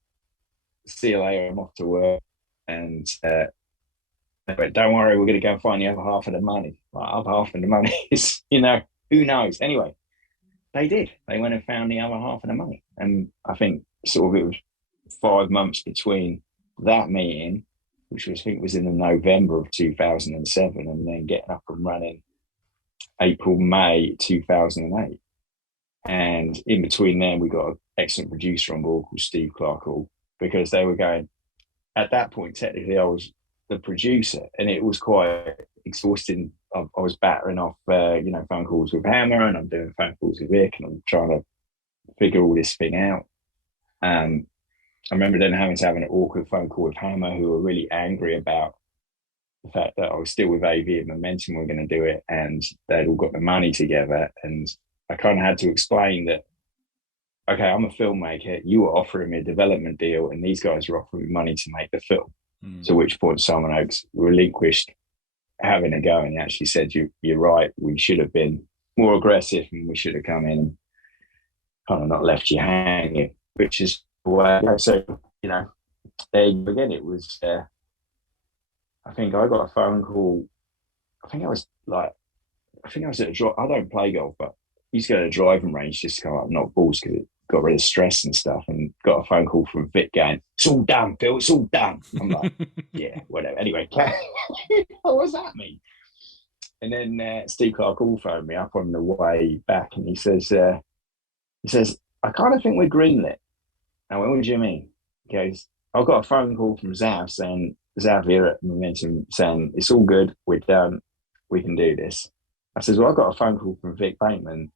see you later. I'm off to work." And but don't worry, we're going to go and find the other half of the money. Like, other half of the money is, who knows? Anyway, they did. They went and found the other half of the money. And I think sort of it was 5 months between that meeting, which I think was in the November of 2007, and then getting up and running April, May 2008. And in between then, we got an excellent producer on board called Steve Clarkall, because they were going, at that point, technically, I was the producer, and it was quite exhausting. I was battering off phone calls with Hammer, and I'm doing phone calls with Vic, and I'm trying to figure all this thing out. I remember then having to have an awkward phone call with Hammer, who were really angry about the fact that I was still with AV and Momentum were going to do it, and they'd all got the money together. And I kind of had to explain that, okay, I'm a filmmaker, you were offering me a development deal, and these guys are offering me money to make the film. To which point Simon Oakes relinquished having a go, and he actually said, you're right, we should have been more aggressive, and we should have come in and kind of not left you hanging, which is where, so, again, it was, I think I got a phone call, I think I was at a drive, I don't play golf, but I used to go to a driving range just to kind of knock balls, because it got rid of stress and stuff, and got a phone call from Vic going, "It's all done, Phil, it's all done." I'm like, yeah, whatever. Anyway, what does that mean? And then Steve Clark all phoned me up on the way back, and he says, I kind of think we're greenlit. I went, what do you mean? He goes, I've got a phone call from Zav here at Momentum saying, it's all good, we're done, we can do this. I says, well, I got a phone call from Vic Bateman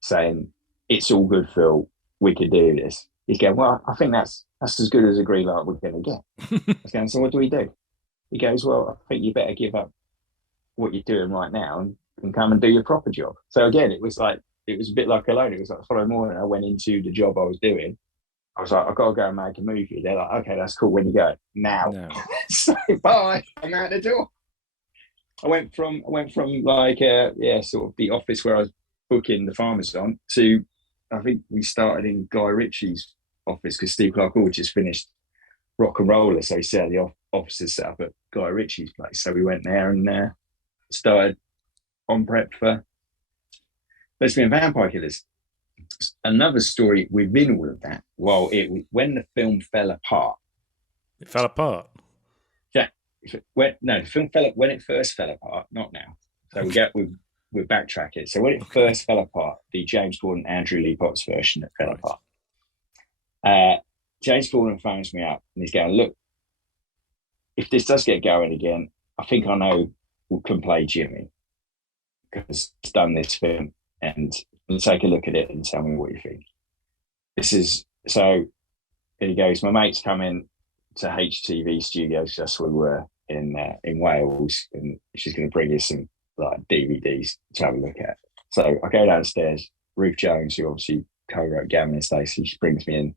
saying, it's all good, Phil, we could do this. He's going, well, I think that's as good as a green light we're going to get. I was going, so what do we do? He goes, well, I think you better give up what you're doing right now and come and do your proper job. So again, it was a bit like Alone. It was like the following morning, I went into the job I was doing. I was like, I've got to go and make a movie. They're like, okay, that's cool. When you go? Now. No. So bye. I'm out the door. I went from like sort of the office where I was booking the farmers on to, I think we started in Guy Ritchie's office because Steve Clark all just finished Rock and Roller, so he set the offices set up at Guy Ritchie's place. So we went there and started on prep for Lesbian Vampire Killers. Another story within all of that. Well, when the film fell apart. It fell apart. Yeah, the film fell when it first fell apart. Not now. So we backtrack it. So when it first fell apart, the James Cordon, Andrew Lee Potts version that fell apart. James Cordon phones me up and he's going, look, if this does get going again, I think I know who can play Jimmy because he's done this film, and you take a look at it and tell me what you think. This is so. Here he goes. My mate's coming to HTV Studios, just where we were in Wales, and she's going to bring us some like DVDs to have a look at. So I go downstairs. Ruth Jones, who obviously co-wrote Gavin and Stacey, she brings me in.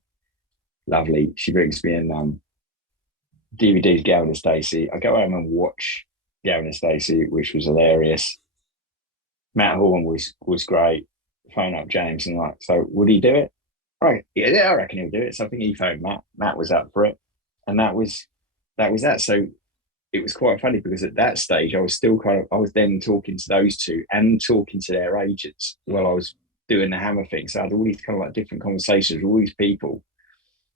Lovely. She brings me in DVDs, Gavin and Stacey. I go home and watch Gavin and Stacey, which was hilarious. Matt Horn was great. Phone up James and like, so would he do it? Right, yeah, I reckon he'll do it. So I think he phoned Matt. Matt was up for it, and that was that. So it was quite funny because at that stage I was then talking to those two and talking to their agents while I was doing the Hammer thing. So I had all these kind of like different conversations with all these people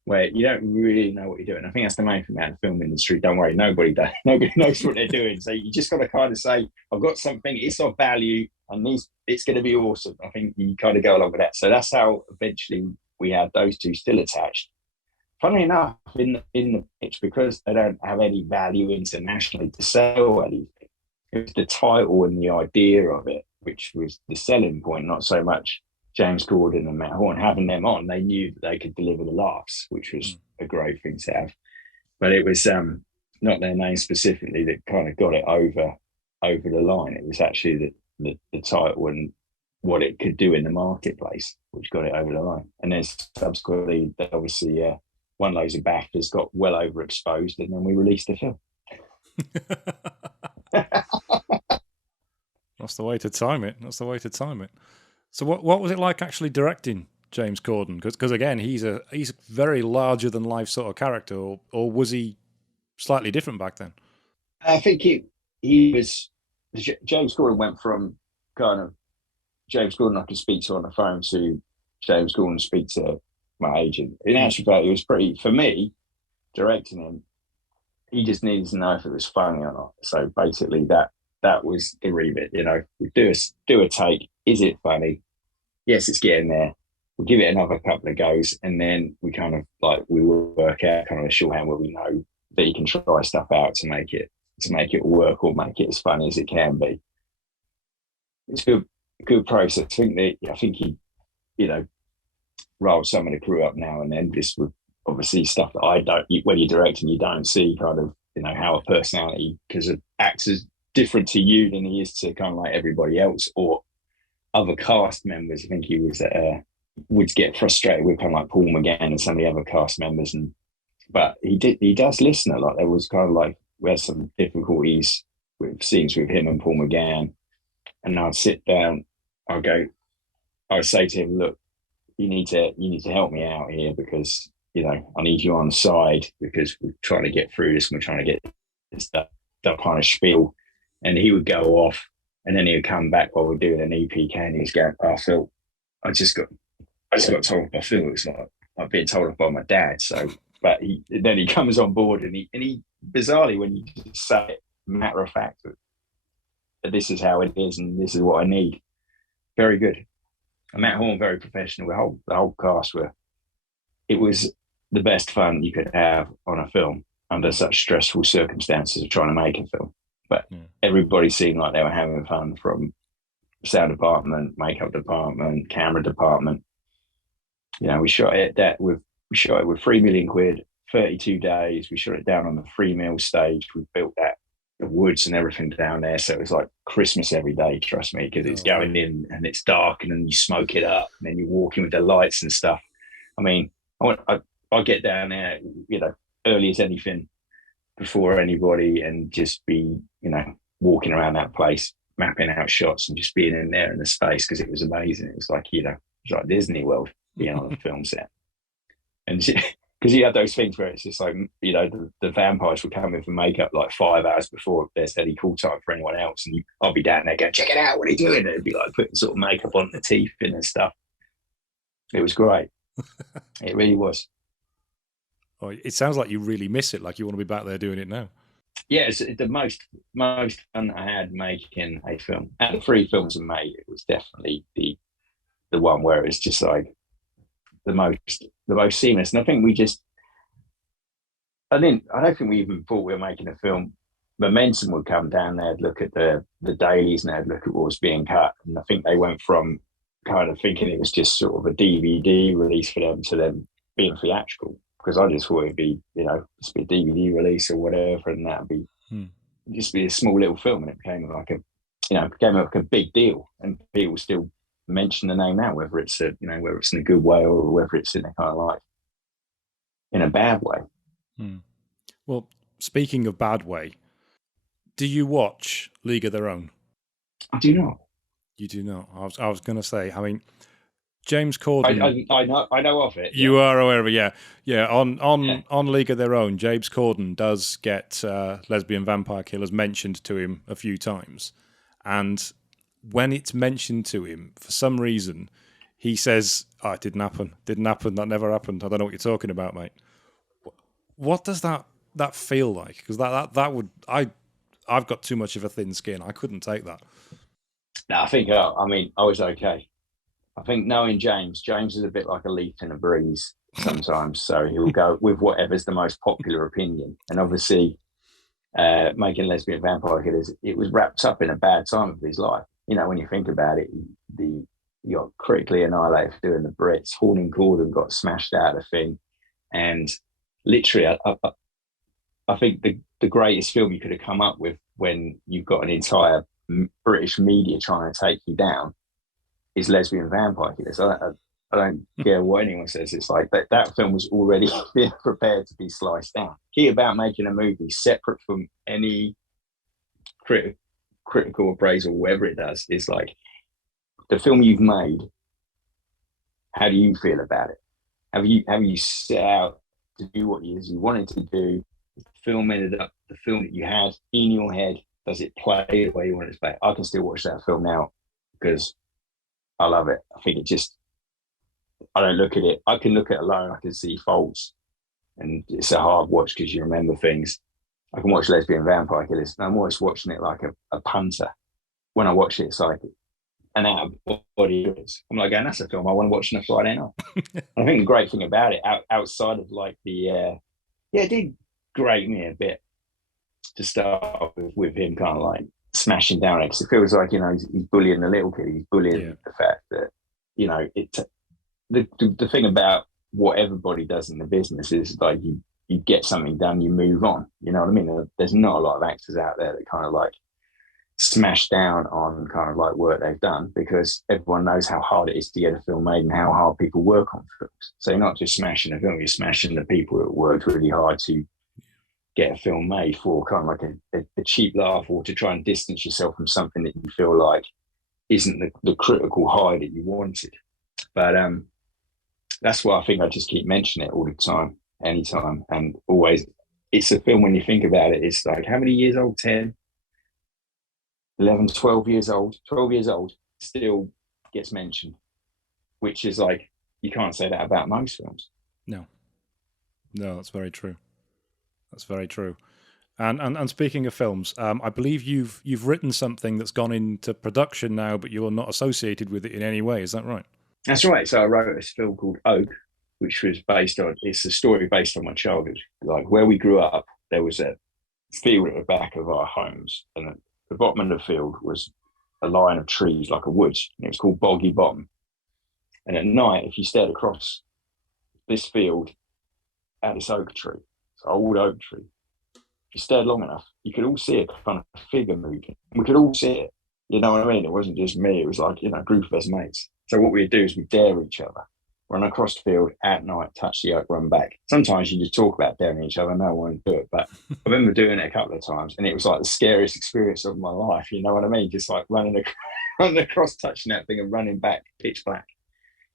where you don't really know what you're doing. I think that's the main thing about the film industry. Don't worry, nobody knows what they're doing. So you just got to kind of say, I've got something, it's of value, and it's going to be awesome. I think you kind of go along with that. So that's how eventually we had those two still attached. Funnily enough, in the pitch, because they don't have any value internationally to sell anything, it was the title and the idea of it, which was the selling point, not so much James Corden and Matt Horn. Having them on, they knew that they could deliver the laughs, which was a great thing to have. But it was not their name specifically that kind of got it over the line. It was actually the title and what it could do in the marketplace, which got it over the line. And then subsequently, they obviously won loads of BAFTAs, got well overexposed, and then we released the film. That's the way to time it. So what was it like actually directing James Corden? Because again, he's a very larger than life sort of character, or was he slightly different back then? I think he was. James Corden went from kind of James Corden I could speak to on the phone to James Corden speak to my agent. In actual fact, it was pretty, for me, directing him, he just needed to know if it was funny or not. So basically that was the remit, we do a take. Is it funny? Yes, it's getting there. We'll give it another couple of goes, and then we kind of we will work out kind of a shorthand where we know that you can try stuff out to make it work or make it as funny as it can be. It's a good process. I think he, rolled some of the crew up now and then, just with obviously stuff that I don't. When you're directing, you don't see kind of how a personality, because an actor's different to you than he is to kind of like everybody else or other cast members. I think he was would get frustrated with kind of like Paul McGann and some of the other cast members, but he does listen a lot. There was kind of like we had some difficulties with scenes with him and Paul McGann, and I'd sit down, I would say to him, look, you need to help me out here because I need you on side because we're trying to get through this and we're trying to get this that kind of spiel. And he would go off, and then he would come back while we're doing an EPK, and he's going, "Oh, Phil, I just got told by Phil. It's like being told off by my dad." So, but then he comes on board, and he bizarrely, when you just say it matter of fact, this is how it is, and this is what I need. Very good. And Matt Horn, very professional. The whole cast were. It was the best fun you could have on a film under such stressful circumstances of trying to make a film. But everybody seemed like they were having fun, from sound department, makeup department, camera department. You know, we shot it with 3 million quid, 32 days. We shot it down on the 3 mil stage. We built that, the woods and everything down there. So it was like Christmas every day, trust me, because it's going in and it's dark and then you smoke it up and then you're walking with the lights and stuff. I mean, I get down there, you know, early as anything, before anybody, and just be, you know, walking around that place, mapping out shots and just being in there in the space, because it was amazing. It was like, you know, it was like Disney World being on a film set. And because you have those things where it's just like, you know, the vampires would come in for makeup like 5 hours before there's any call time for anyone else. And I'll be down there going, check it out, what are you doing? And it'd be like putting sort of makeup on the teeth in and stuff. It was great. It really was. Oh, it sounds like you really miss it, like you want to be back there doing it now. Yeah, it's the most fun I had making a film. Out of the 3 films I made, it was definitely the one where it's just like the most seamless. And I think I don't think we even thought we were making a film. Momentum would come down, they'd look at the dailies and they'd look at what was being cut. And I think they went from kind of thinking it was just sort of a DVD release for them to them being theatrical. Because I just thought it'd be, you know, just be a DVD release or whatever, and that'd be just be a small little film, and it became like a big deal, and people still mention the name now, whether it's whether it's in a good way or whether it's in a kind of like in a bad way. Well, speaking of bad way, do you watch League of Their Own? I do not. You do not. I was going to say. I mean, James Cordon. I know of it. You are aware of it, yeah. On League of Their Own, James Cordon does get Lesbian Vampire Killers mentioned to him a few times, and when it's mentioned to him, for some reason, he says, "Oh, it didn't happen. That never happened. I don't know what you're talking about, mate." What does that feel like? Because that would I've got too much of a thin skin. I couldn't take that. No, I think I was okay. I think knowing James is a bit like a leaf in a breeze sometimes. So he'll go with whatever's the most popular opinion. And obviously, making Lesbian Vampire Killers, it was wrapped up in a bad time of his life. You know, when you think about it, he got critically annihilated for doing the Brits. Horn and Corden got smashed out of the thing. And literally, I think the greatest film you could have come up with when you've got an entire British media trying to take you down is Lesbian Vampire Killers. I don't care what anyone says. It's like that film was already being prepared to be sliced down. Key about making a movie separate from any critical appraisal, whatever it does, is like the film you've made. How do you feel about it? Have you set out to do what you wanted to do? The film ended up the film that you had in your head. Does it play the way you want it to play? I can still watch that film now because I love it. I think I don't look at it. I can look at it alone. I can see faults, and it's a hard watch because you remember things. I can watch Lesbian Vampire Killers, and I'm always watching it like a punter. When I watch it, it's like an out-of-body experience. I'm like, going, that's a film I want to watch on a Friday night. I think the great thing about it, outside of like it did grate me a bit to start with him kind of like smashing down it, because it feels like, you know, he's bullying the little kid. He's bullying the fact that, you know, the thing about what everybody does in the business is like you get something done, you move on. You know what I mean? There's not a lot of actors out there that kind of like smash down on kind of like work they've done, because everyone knows how hard it is to get a film made and how hard people work on films. So you're not just smashing a film, you're smashing the people that worked really hard to get a film made for kind of like a cheap laugh, or to try and distance yourself from something that you feel like isn't the critical high that you wanted. But that's why I think I just keep mentioning it all the time, anytime, and always. It's a film, when you think about it, it's like, how many years old? 10, 11, 12 years old. 12 years old, still gets mentioned, which is like, you can't say that about most films. No, that's very true. That's very true. And speaking of films, I believe you've written something that's gone into production now, but you're not associated with it in any way. Is that right? That's right. So I wrote this film called Oak, which was it's a story based on my childhood. Like where we grew up, there was a field at the back of our homes, and at the bottom of the field was a line of trees, like a woods, and it was called Boggy Bottom. And at night, if you stared across this field at this oak tree, it's an old oak tree, if you stared long enough, you could all see a kind of figure moving. We could all see it. You know what I mean? It wasn't just me. It was like, a group of us mates. So what we'd do is we'd dare each other, run across the field at night, touch the oak, run back. Sometimes you just talk about daring each other. No one would do it. But I remember doing it a couple of times, and it was like the scariest experience of my life. You know what I mean? Just like running across, touching that thing and running back, pitch black.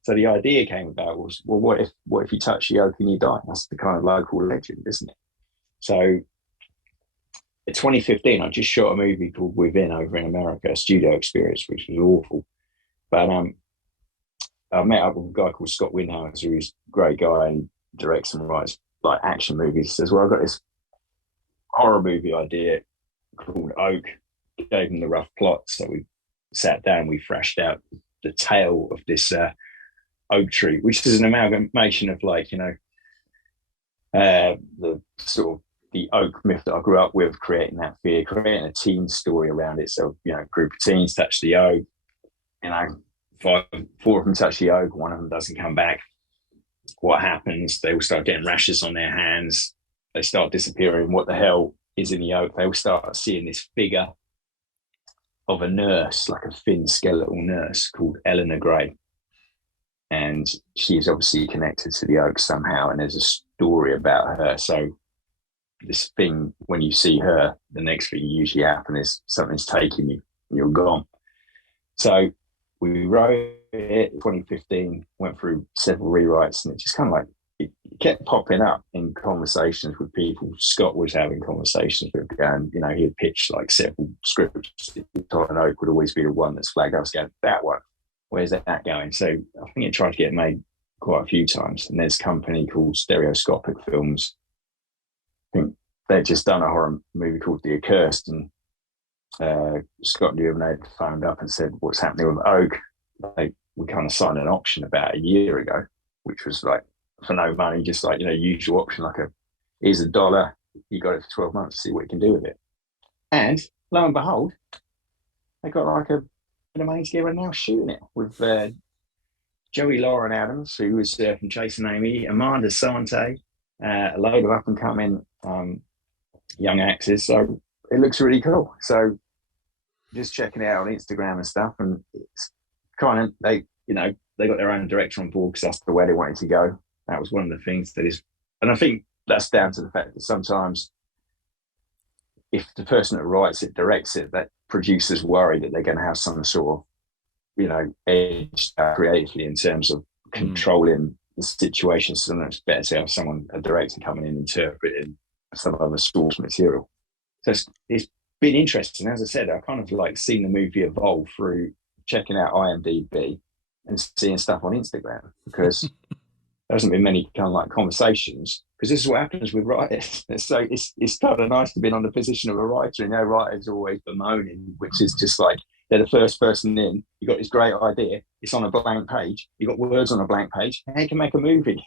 So the idea came about was, well, what if you touch the oak and you die? That's the kind of local legend, isn't it? So in 2015, I just shot a movie called Within over in America, a studio experience, which was awful. But I met up with a guy called Scott Winhouse, who's a great guy and directs and writes like action movies. He says, well, I've got this horror movie idea called Oak. Gave him the rough plot. So we sat down, we thrashed out the tale of this oak tree, which is an amalgamation of like, the sort of the oak myth that I grew up with, creating that fear, creating a teen story around it. So, a group of teens touch the oak, four of them touch the oak, one of them doesn't come back. What happens? They all start getting rashes on their hands. They start disappearing. What the hell is in the oak? They all start seeing this figure of a nurse, like a thin skeletal nurse called Eleanor Gray. And she is obviously connected to the oak somehow, and there's a story about her. So this thing, when you see her, the next thing usually happens is something's taking you, and you're gone. So we wrote it in 2015, went through several rewrites, and it just kind of like, it kept popping up in conversations with people. Scott was having conversations with, and he had pitched like several scripts. Todd and Oak would always be the one that's flagged. I was going, that one, where's that going? So I think it tried to get made quite a few times. And there's a company called Stereoscopic Films. I think they'd just done a horror movie called The Accursed, and Scott knew him, and they'd phoned up and said, what's happening with Oak? We kind of signed an option about a year ago, which was like for no money, just like, usual option, like here's $1, you got it for 12 months, see what you can do with it. And lo and behold, they got like a money together and now shooting it with Joey Lauren Adams, who was from Chasing Amy, Amanda Sante, a load of up and coming young actors. So it looks really cool. So just checking it out on Instagram and stuff, and it's kind of, they got their own director on board because that's the way they wanted to go. That was one of the things that is, and I think that's down to the fact that sometimes if the person that writes it, directs it, that producers worry that they're going to have some sort of, edge creatively in terms of controlling the situation. So it's better to have a director coming in and interpreting some other source material. So it's been interesting. As I said, I kind of like seen the movie evolve through checking out IMDb and seeing stuff on Instagram, because there hasn't been many kind of like conversations, because this is what happens with writers. So it's kind of nice to be on the position of a writer, and writers are always bemoaning, which is just like, they're the first person in, you got this great idea, it's on a blank page, you got words on a blank page, and you can make a movie.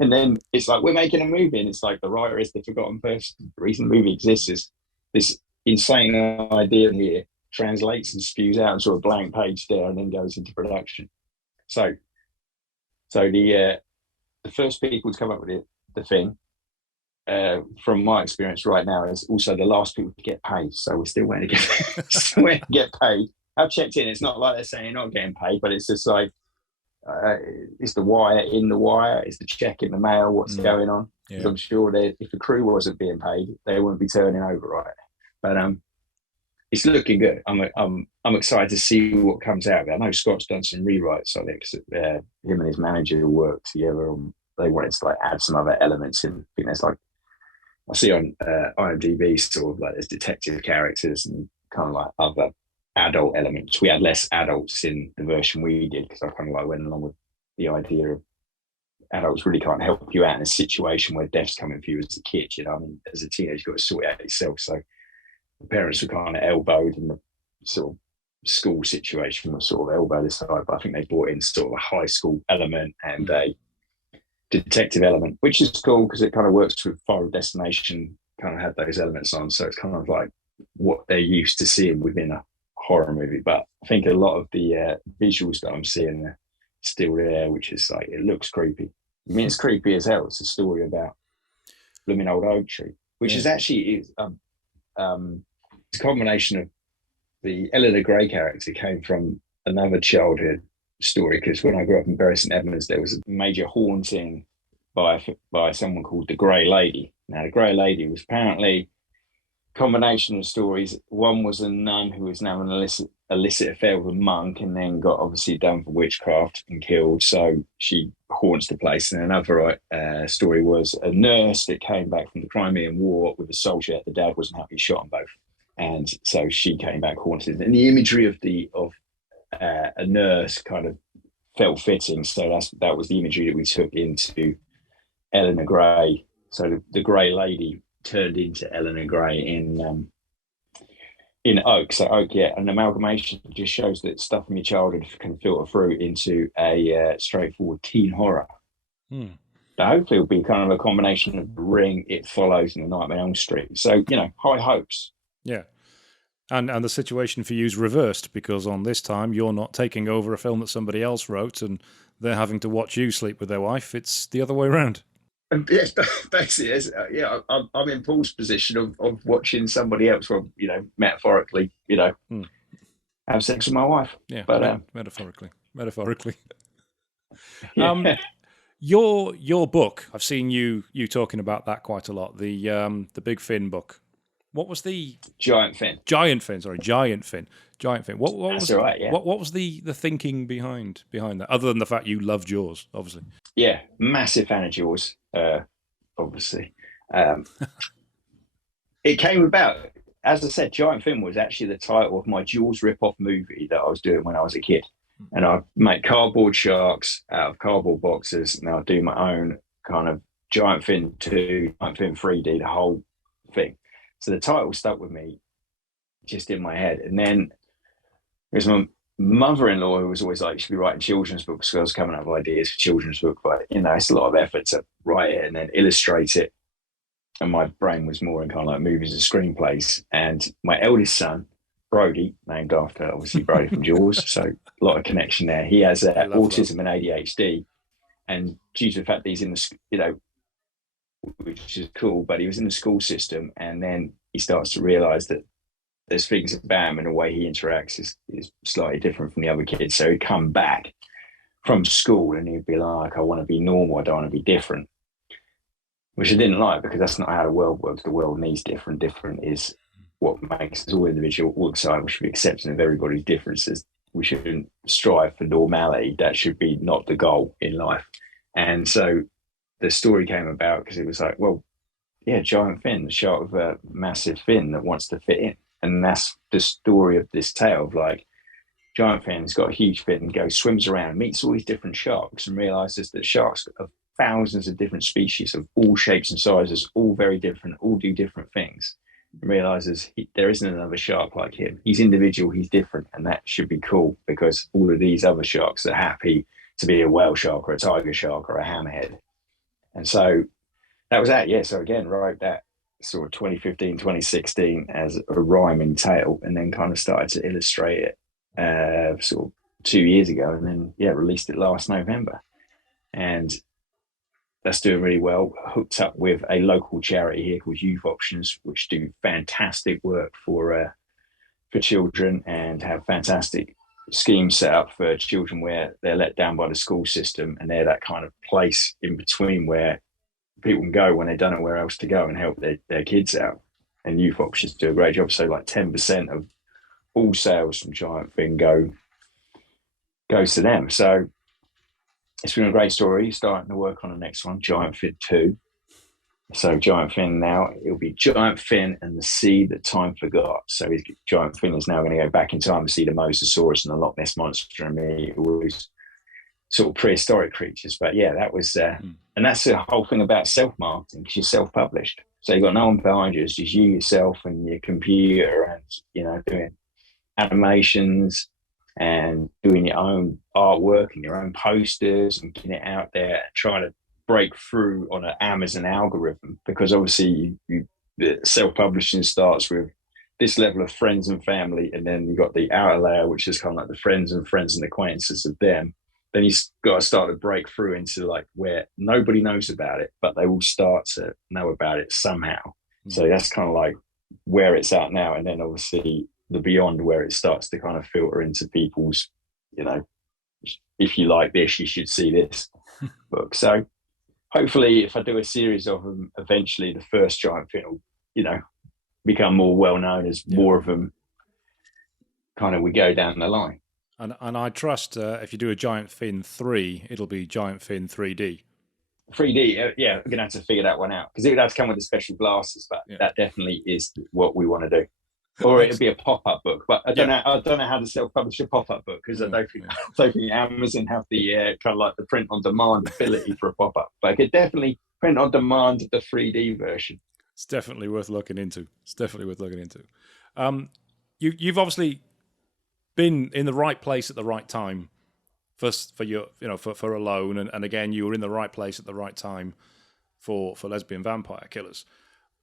And then it's like, we're making a movie, and it's like the writer is the forgotten person. The reason the movie exists is this insane idea here translates and spews out into a blank page there, and then goes into production. So the first people to come up with the thing, from my experience right now, is also the last people to get paid. So we're still waiting to get paid. I've checked in. It's not like they're saying you're not getting paid, but it's just like, is the wire in the wire? Is the check in the mail? What's going on? Because I'm sure that if the crew wasn't being paid, they wouldn't be turning over, right? But it's looking good. I'm excited to see what comes out of it. I know Scott's done some rewrites on it, because him and his manager worked together. They wanted to like add some other elements in. I think there's like, I see on IMDb sort of like there's detective characters and kind of like other adult elements. We had less adults in the version we did, because I kind of like went along with the idea of adults really can't help you out in a situation where death's coming for you as a kid. You know, I mean, as a teenager, you've got to sort it out yourself. So the parents were kind of elbowed, and the sort of school situation was sort of elbowed aside. But I think they brought in sort of a high school element and a detective element, which is cool because it kind of works with Final Destination. Kind of had those elements on, so it's kind of like what they're used to seeing within a horror movie. But I think a lot of the visuals that I'm seeing are still there, which is like, it looks creepy. I mean, it's creepy as hell. It's a story about blooming old oak tree, which is actually it's a combination of the Eleanor Gray character came from another childhood story, because when I grew up in Bury St Edmunds, there was a major haunting by someone called the Grey Lady. Now, the Grey Lady was apparently a combination of stories. One was a nun who was now an illicit affair with a monk, and then got obviously done for witchcraft and killed. So she haunts the place. And another story was a nurse that came back from the Crimean War with a soldier. The dad wasn't happy, shot them both, and so she came back haunted. And the imagery of a nurse kind of felt fitting. So that was the imagery that we took into Eleanor Gray. So the Grey Lady turned into Eleanor Gray in Oak. So Oak, an amalgamation just shows that stuff from your childhood can filter through into a straightforward teen horror. But hopefully it'll be kind of a combination of The Ring, It Follows, and The Nightmare on Elm Street. So, high hopes. Yeah. And the situation for you is reversed, because on this time you're not taking over a film that somebody else wrote and they're having to watch you sleep with their wife. It's the other way around. Yes, basically, I'm in Paul's position of watching somebody else, metaphorically, have sex with my wife. Yeah, but metaphorically. Yeah. Your book, I've seen you talking about that quite a lot. The Big Fin book. What was the Giant Fin? Giant Fin. What was all right, yeah. What was the thinking behind that, other than the fact you loved Jaws, obviously? Yeah, massive fan of Jaws, obviously. It came about, as I said, Giant Fin was actually the title of my Jaws rip-off movie that I was doing when I was a kid. And I make cardboard sharks out of cardboard boxes, and I'll do my own kind of Giant Fin 2, Giant Fin 3D, the whole thing. So the title stuck with me just in my head. And then it was my mother-in-law who was always like, you should be writing children's books, because I was coming up with ideas for children's book, but it's a lot of effort to write it and then illustrate it. And my brain was more in kind of like movies and screenplays. And my eldest son, Brody, named after obviously Brody from Jaws, so a lot of connection there. He has autism and ADHD, and due to the fact that he's in the, which is cool, but he was in the school system, and then he starts to realize that there's things about him and the way he interacts is slightly different from the other kids. So he'd come back from school and he'd be like, I want to be normal, I don't want to be different, which I didn't like, because that's not how the world works. The world needs different. Different is what makes us all individual, all exciting. We should be accepting of everybody's differences. We shouldn't strive for normality. That should be not the goal in life. And so the story came about because it was like, well, yeah, Giant Fin, the shark with a massive fin that wants to fit in. And that's the story of this tale of like, Giant Fin's got a huge fin, goes, swims around, meets all these different sharks, and realizes that sharks are thousands of different species of all shapes and sizes, all very different, all do different things. And realizes there isn't another shark like him. He's individual, he's different, and that should be cool, because all of these other sharks are happy to be a whale shark or a tiger shark or a hammerhead. And so that was that. Yeah. So again, wrote that sort of 2015, 2016 as a rhyming tale, and then kind of started to illustrate it sort of 2 years ago, and then released it last November. And that's doing really well. Hooked up with a local charity here called Youth Options, which do fantastic work for children and have fantastic schemes set up for children where they're let down by the school system, and they're that kind of place in between where people can go when they don't know where else to go and help their kids out. And Youth Options do a great job. So like 10% of all sales from Giant Fin goes to them. So it's been a great story. Starting to work on the next one, Giant Fin 2. So Giant Fin now, it'll be Giant Fin and the Sea That Time Forgot. So Giant Fin is now going to go back in time to see the Mosasaurus and the Loch Ness Monster and meet all those sort of prehistoric creatures. But yeah, that was, and that's the whole thing about self-marketing, because you're self-published. So you've got no one behind you. It's just you, yourself, and your computer, and, you know, doing animations and doing your own artwork and your own posters and getting it out there and trying to break through on an Amazon algorithm, because obviously the self-publishing starts with this level of friends and family, and then you've got the outer layer, which is kind of like the friends and acquaintances of them. Then you've got to start to break through into like where nobody knows about it, but they will start to know about it somehow. So that's kind of like where it's at now. And then obviously the beyond, where it starts to kind of filter into people's, you know, if you like this, you should see this book. So hopefully if I do a series of them, eventually the first giant thing will, you know, become more well known as more of them kind of we go down the line. And I trust if you do a Giant Fin 3, it'll be Giant Fin 3D. 3D, yeah, we're going to have to figure that one out, because it would have to come with the special glasses, but that definitely is what we want to do. Or it'd be a pop-up book, but I don't know how to self-publish a pop-up book, because I don't think Amazon have the kind of like the print-on-demand ability for a pop-up. But I could definitely print on demand the 3D version. It's definitely worth looking into. You've obviously been in the right place at the right time for your, you know, for Alone, and again, you were in the right place at the right time for Lesbian Vampire Killers.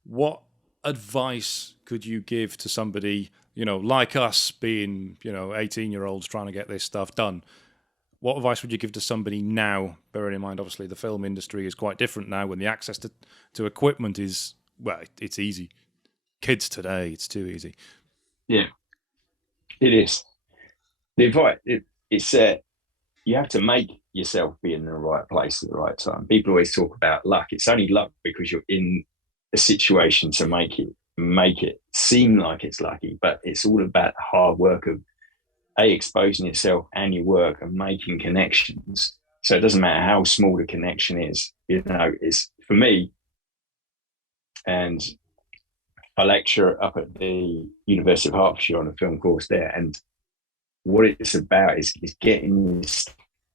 What advice could you give to somebody, you know, like us, being, you know, 18-year-olds trying to get this stuff done? What advice would you give to somebody now, bearing in mind, obviously, the film industry is quite different now, when the access to equipment is, well, it's easy. Kids today, it's too easy. Yeah, it is. The advice, it's you have to make yourself be in the right place at the right time. People always talk about luck. It's only luck because you're in a situation to make it seem like it's lucky, but it's all about the hard work of exposing yourself and your work and making connections. So it doesn't matter how small the connection is. You know, it's, for me, and I lecture up at the University of Hertfordshire on a film course there, and what it's about is getting this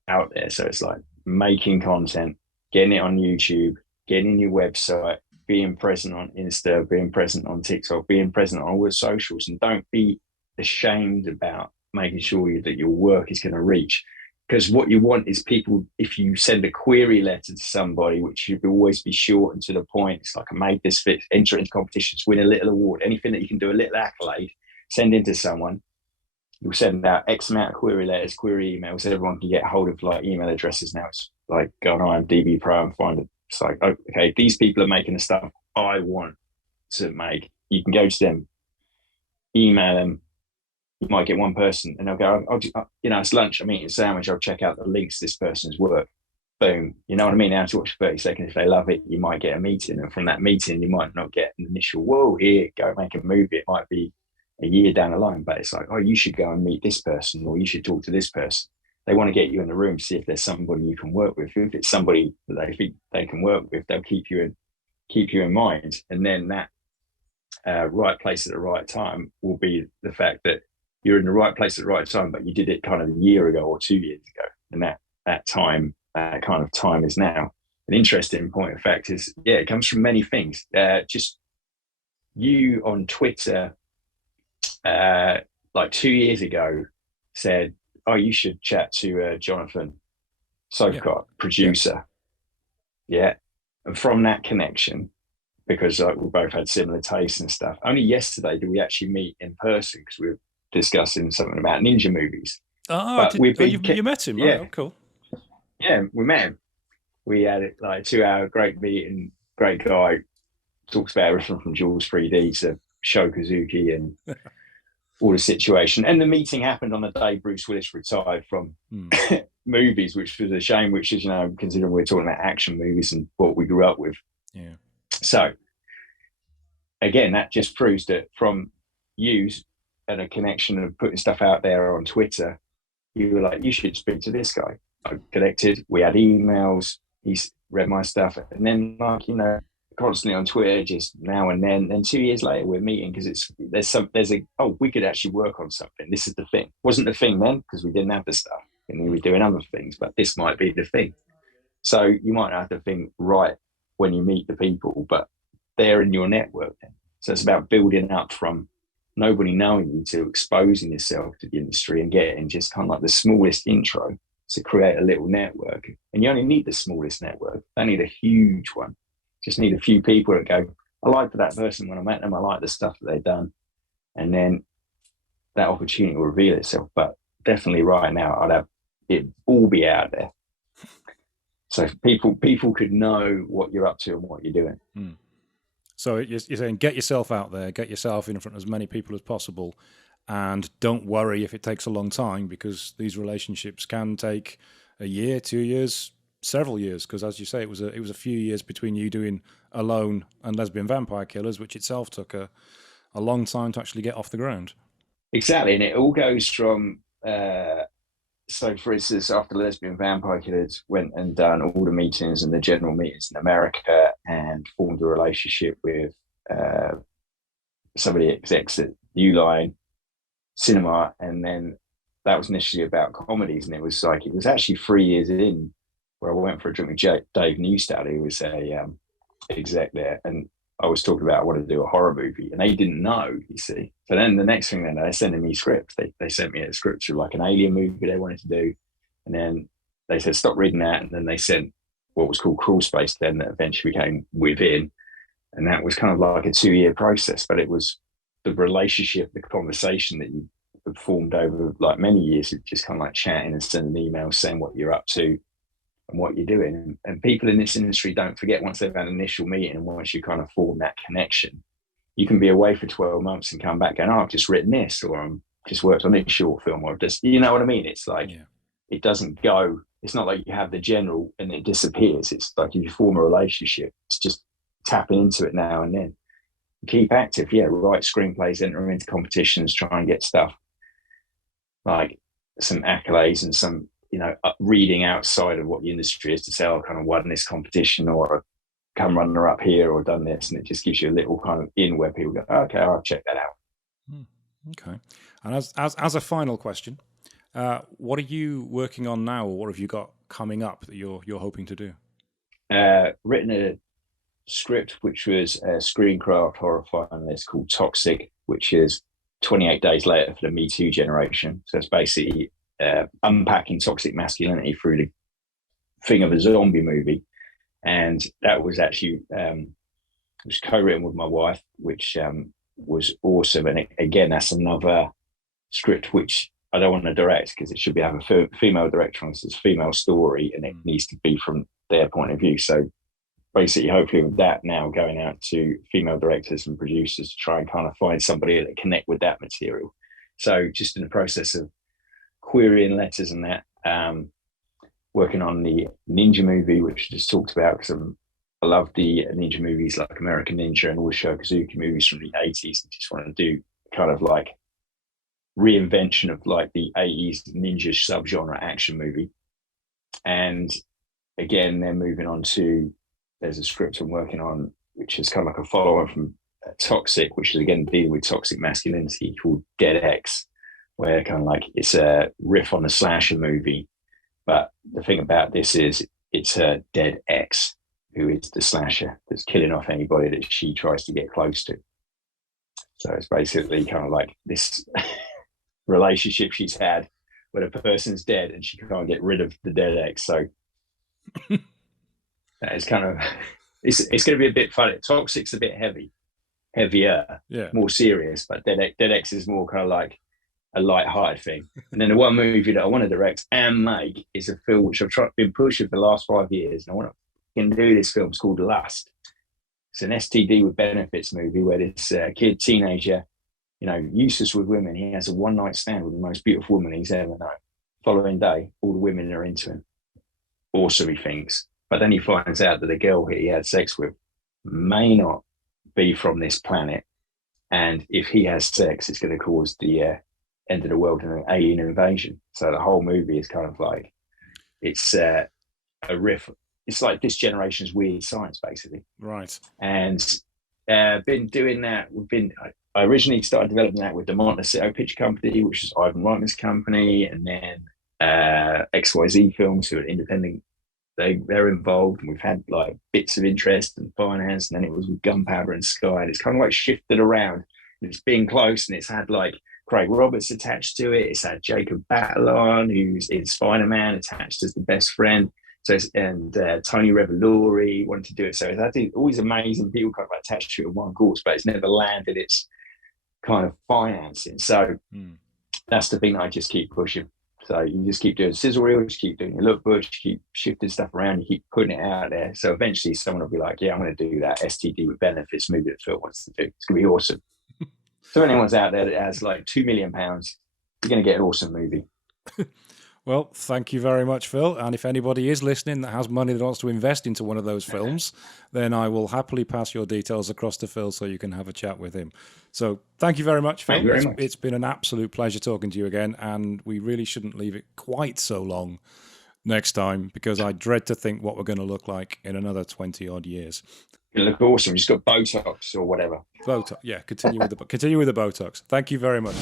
out there. So it's like making content, getting it on YouTube, getting your website, being present on Insta, being present on TikTok, being present on all the socials, and don't be ashamed about making sure that your work is going to reach. Because what you want is people, if you send a query letter to somebody, which should always be short and to the point, it's like I made this fit, enter into competitions, win a little award, anything that you can do, a little accolade, send into someone. You'll send out X amount of query letters, query emails. Everyone can get hold of like email addresses now. It's like go on IMDb Pro and find it. It's like, okay, these people are making the stuff I want to make. You can go to them, email them. You might get one person and they'll go, you know, it's lunch, I'm eating a sandwich, I'll check out the links to this person's work. Boom. You know what I mean? Now to watch 30 seconds. If they love it, you might get a meeting. And from that meeting, you might not get an initial, whoa, here, go make a movie. It might be a year down the line, but it's like, oh, you should go and meet this person, or you should talk to this person. They want to get you in the room to see if there's somebody you can work with. If it's somebody that they think they can work with, they'll keep you in mind. And then that right place at the right time will be the fact that you're in the right place at the right time, but you did it kind of a year ago or 2 years ago. And that time, kind of time is now. An interesting point of fact is, it comes from many things. Just you on Twitter, like 2 years ago, said, oh, you should chat to Jonathan Sofcott, producer. Yeah. And from that connection, because we both had similar tastes and stuff, only yesterday did we actually meet in person, because we were discussing something about ninja movies. You met him? Yeah. Oh, cool. Yeah, we met him. We had like a 2-hour great meeting. Great guy. Talks about everything from Jules 3D to Shokazuki and all the situation. And the meeting happened on the day Bruce Willis retired from movies, which was a shame, which is, you know, considering we're talking about action movies and what we grew up with. Yeah. So again, that just proves that from you and a connection of putting stuff out there on Twitter, you were like, you should speak to this guy. I connected, we had emails, he's read my stuff, and then, like, you know, constantly on Twitter, just now and then. And 2 years later, we're meeting because we could actually work on something. This is the thing. Wasn't the thing then because we didn't have the stuff. and you'll be doing other things, but this might be the thing. So you might have to think right when you meet the people, but they're in your network then. So it's about building up from nobody knowing you to exposing yourself to the industry and getting just kind of like the smallest intro to create a little network. And you only need the smallest network. You don't need a huge one. Just need a few people that go, I liked that person when I met them. I like the stuff that they've done. And then that opportunity will reveal itself. But definitely right now, I'd have it all be out there. So people could know what you're up to and what you're doing. Hmm. So you're saying get yourself out there, get yourself in front of as many people as possible, and don't worry if it takes a long time, because these relationships can take a year, 2 years, several years. Because as you say, it was a few years between you doing Alone and Lesbian Vampire Killers, which itself took a long time to actually get off the ground. Exactly, and it all goes from. So, for instance, after Lesbian Vampire Killers went and done all the meetings and the general meetings in America and formed a relationship with some of the execs at Uline Cinema, and then that was initially about comedies, and it was actually 3 years in where I went for a drink with Dave Newstad, who was a exec there, and I was talking about I wanted to do a horror movie, and they didn't know, you see. So then the next thing, then they're sending me scripts. They sent me a script for like an alien movie they wanted to do, and then they said stop reading that, and then they sent what was called Crawl Space, then that eventually became Within, and that was kind of like a 2-year process. But it was the relationship, the conversation that you have formed over like many years of just kind of like chatting and sending emails saying what you're up to and what you're doing. And people in this industry don't forget once they've had an initial meeting, and once you kind of form that connection, you can be away for 12 months and come back going, oh, I've just written this, or I'm just worked on this short film, or just, you know what I mean? It's like, It doesn't go, it's not like you have the general and it disappears. It's like if you form a relationship, it's just tapping into it now and then. Keep active, write screenplays, enter into competitions, try and get stuff like some accolades and some, reading outside of what the industry is to say, oh, I kind of won this competition, or come runner up here, or done this, and it just gives you a little kind of in where people go, oh, okay, I'll check that out. Okay. And as a final question, what are you working on now, or what have you got coming up that you're hoping to do? Written a script which was a Screencraft horror finalist called Toxic, which is 28 days later for the Me Too generation. So it's basically unpacking toxic masculinity through the thing of a zombie movie. And that was actually was co-written with my wife, which was awesome. And again, that's another script which I don't want to direct, because it should have a female director on. It's a female story, and it needs to be from their point of view. So basically, hopefully with that now going out to female directors and producers to try and kind of find somebody that connect with that material. So just in the process of querying letters and that, working on the Ninja movie, which I just talked about, because I love the Ninja movies like American Ninja and all the Shokazuki movies from the 80s, and just want to do kind of like reinvention of like the 80s ninja subgenre action movie. And again, they're moving on to, there's a script I'm working on, which is kind of like a follow-on from Toxic, which is again dealing with toxic masculinity, called Dead X, where kind of like it's a riff on the slasher movie. But the thing about this is it's a Dead X who is the slasher that's killing off anybody that she tries to get close to. So it's basically kind of like this relationship she's had where the person's dead and she can't get rid of the Dead X. So that is kind of, it's going to be a bit funny. Toxic's a bit heavier, more serious, but Dead X is more kind of like a light-hearted thing. And then the one movie that I want to direct and make is a film which I've been pushing for the last 5 years, and I want to do this film. It's called Lust. It's an STD with benefits movie where this teenager, useless with women, he has a one-night stand with the most beautiful woman he's ever known. Following day, all the women are into him. Awesome, he thinks. But then he finds out that the girl he had sex with may not be from this planet, and if he has sex, it's going to cause the end of the world and an alien invasion. So the whole movie is kind of like, it's a riff. It's like this generation's Weird Science, basically. Right. And been doing that. I originally started developing that with the Montecito Picture Company, which is Ivan Reitman's company, and then XYZ Films, who are independent. They're involved, and we've had like bits of interest and finance, and then it was with Gunpowder and Sky, and it's kind of like shifted around. It's been close, and it's had like Craig Roberts attached to it. It's had Jacob Batalon, who's in Spider-Man, attached as the best friend. So and Tony Revolori wanted to do it. So it's had always amazing people kind of attached to it in one course, but it's never landed its kind of financing. So that's the thing that I just keep pushing. So you just keep doing sizzle reels, you keep doing your lookbooks, you keep shifting stuff around, you keep putting it out there. So eventually someone will be like, yeah, I'm going to do that STD with benefits movie that Phil wants to do. It's going to be awesome. So anyone's out there that has like £2 million, you're going to get an awesome movie. Well, thank you very much, Phil. And if anybody is listening that has money that wants to invest into one of those films, then I will happily pass your details across to Phil so you can have a chat with him. So thank you very much, Phil. It's been an absolute pleasure talking to you again, and we really shouldn't leave it quite so long next time, because I dread to think what we're going to look like in another 20-odd years. You look awesome. You just got Botox or whatever. Botox, yeah. Continue with the Botox. Thank you very much.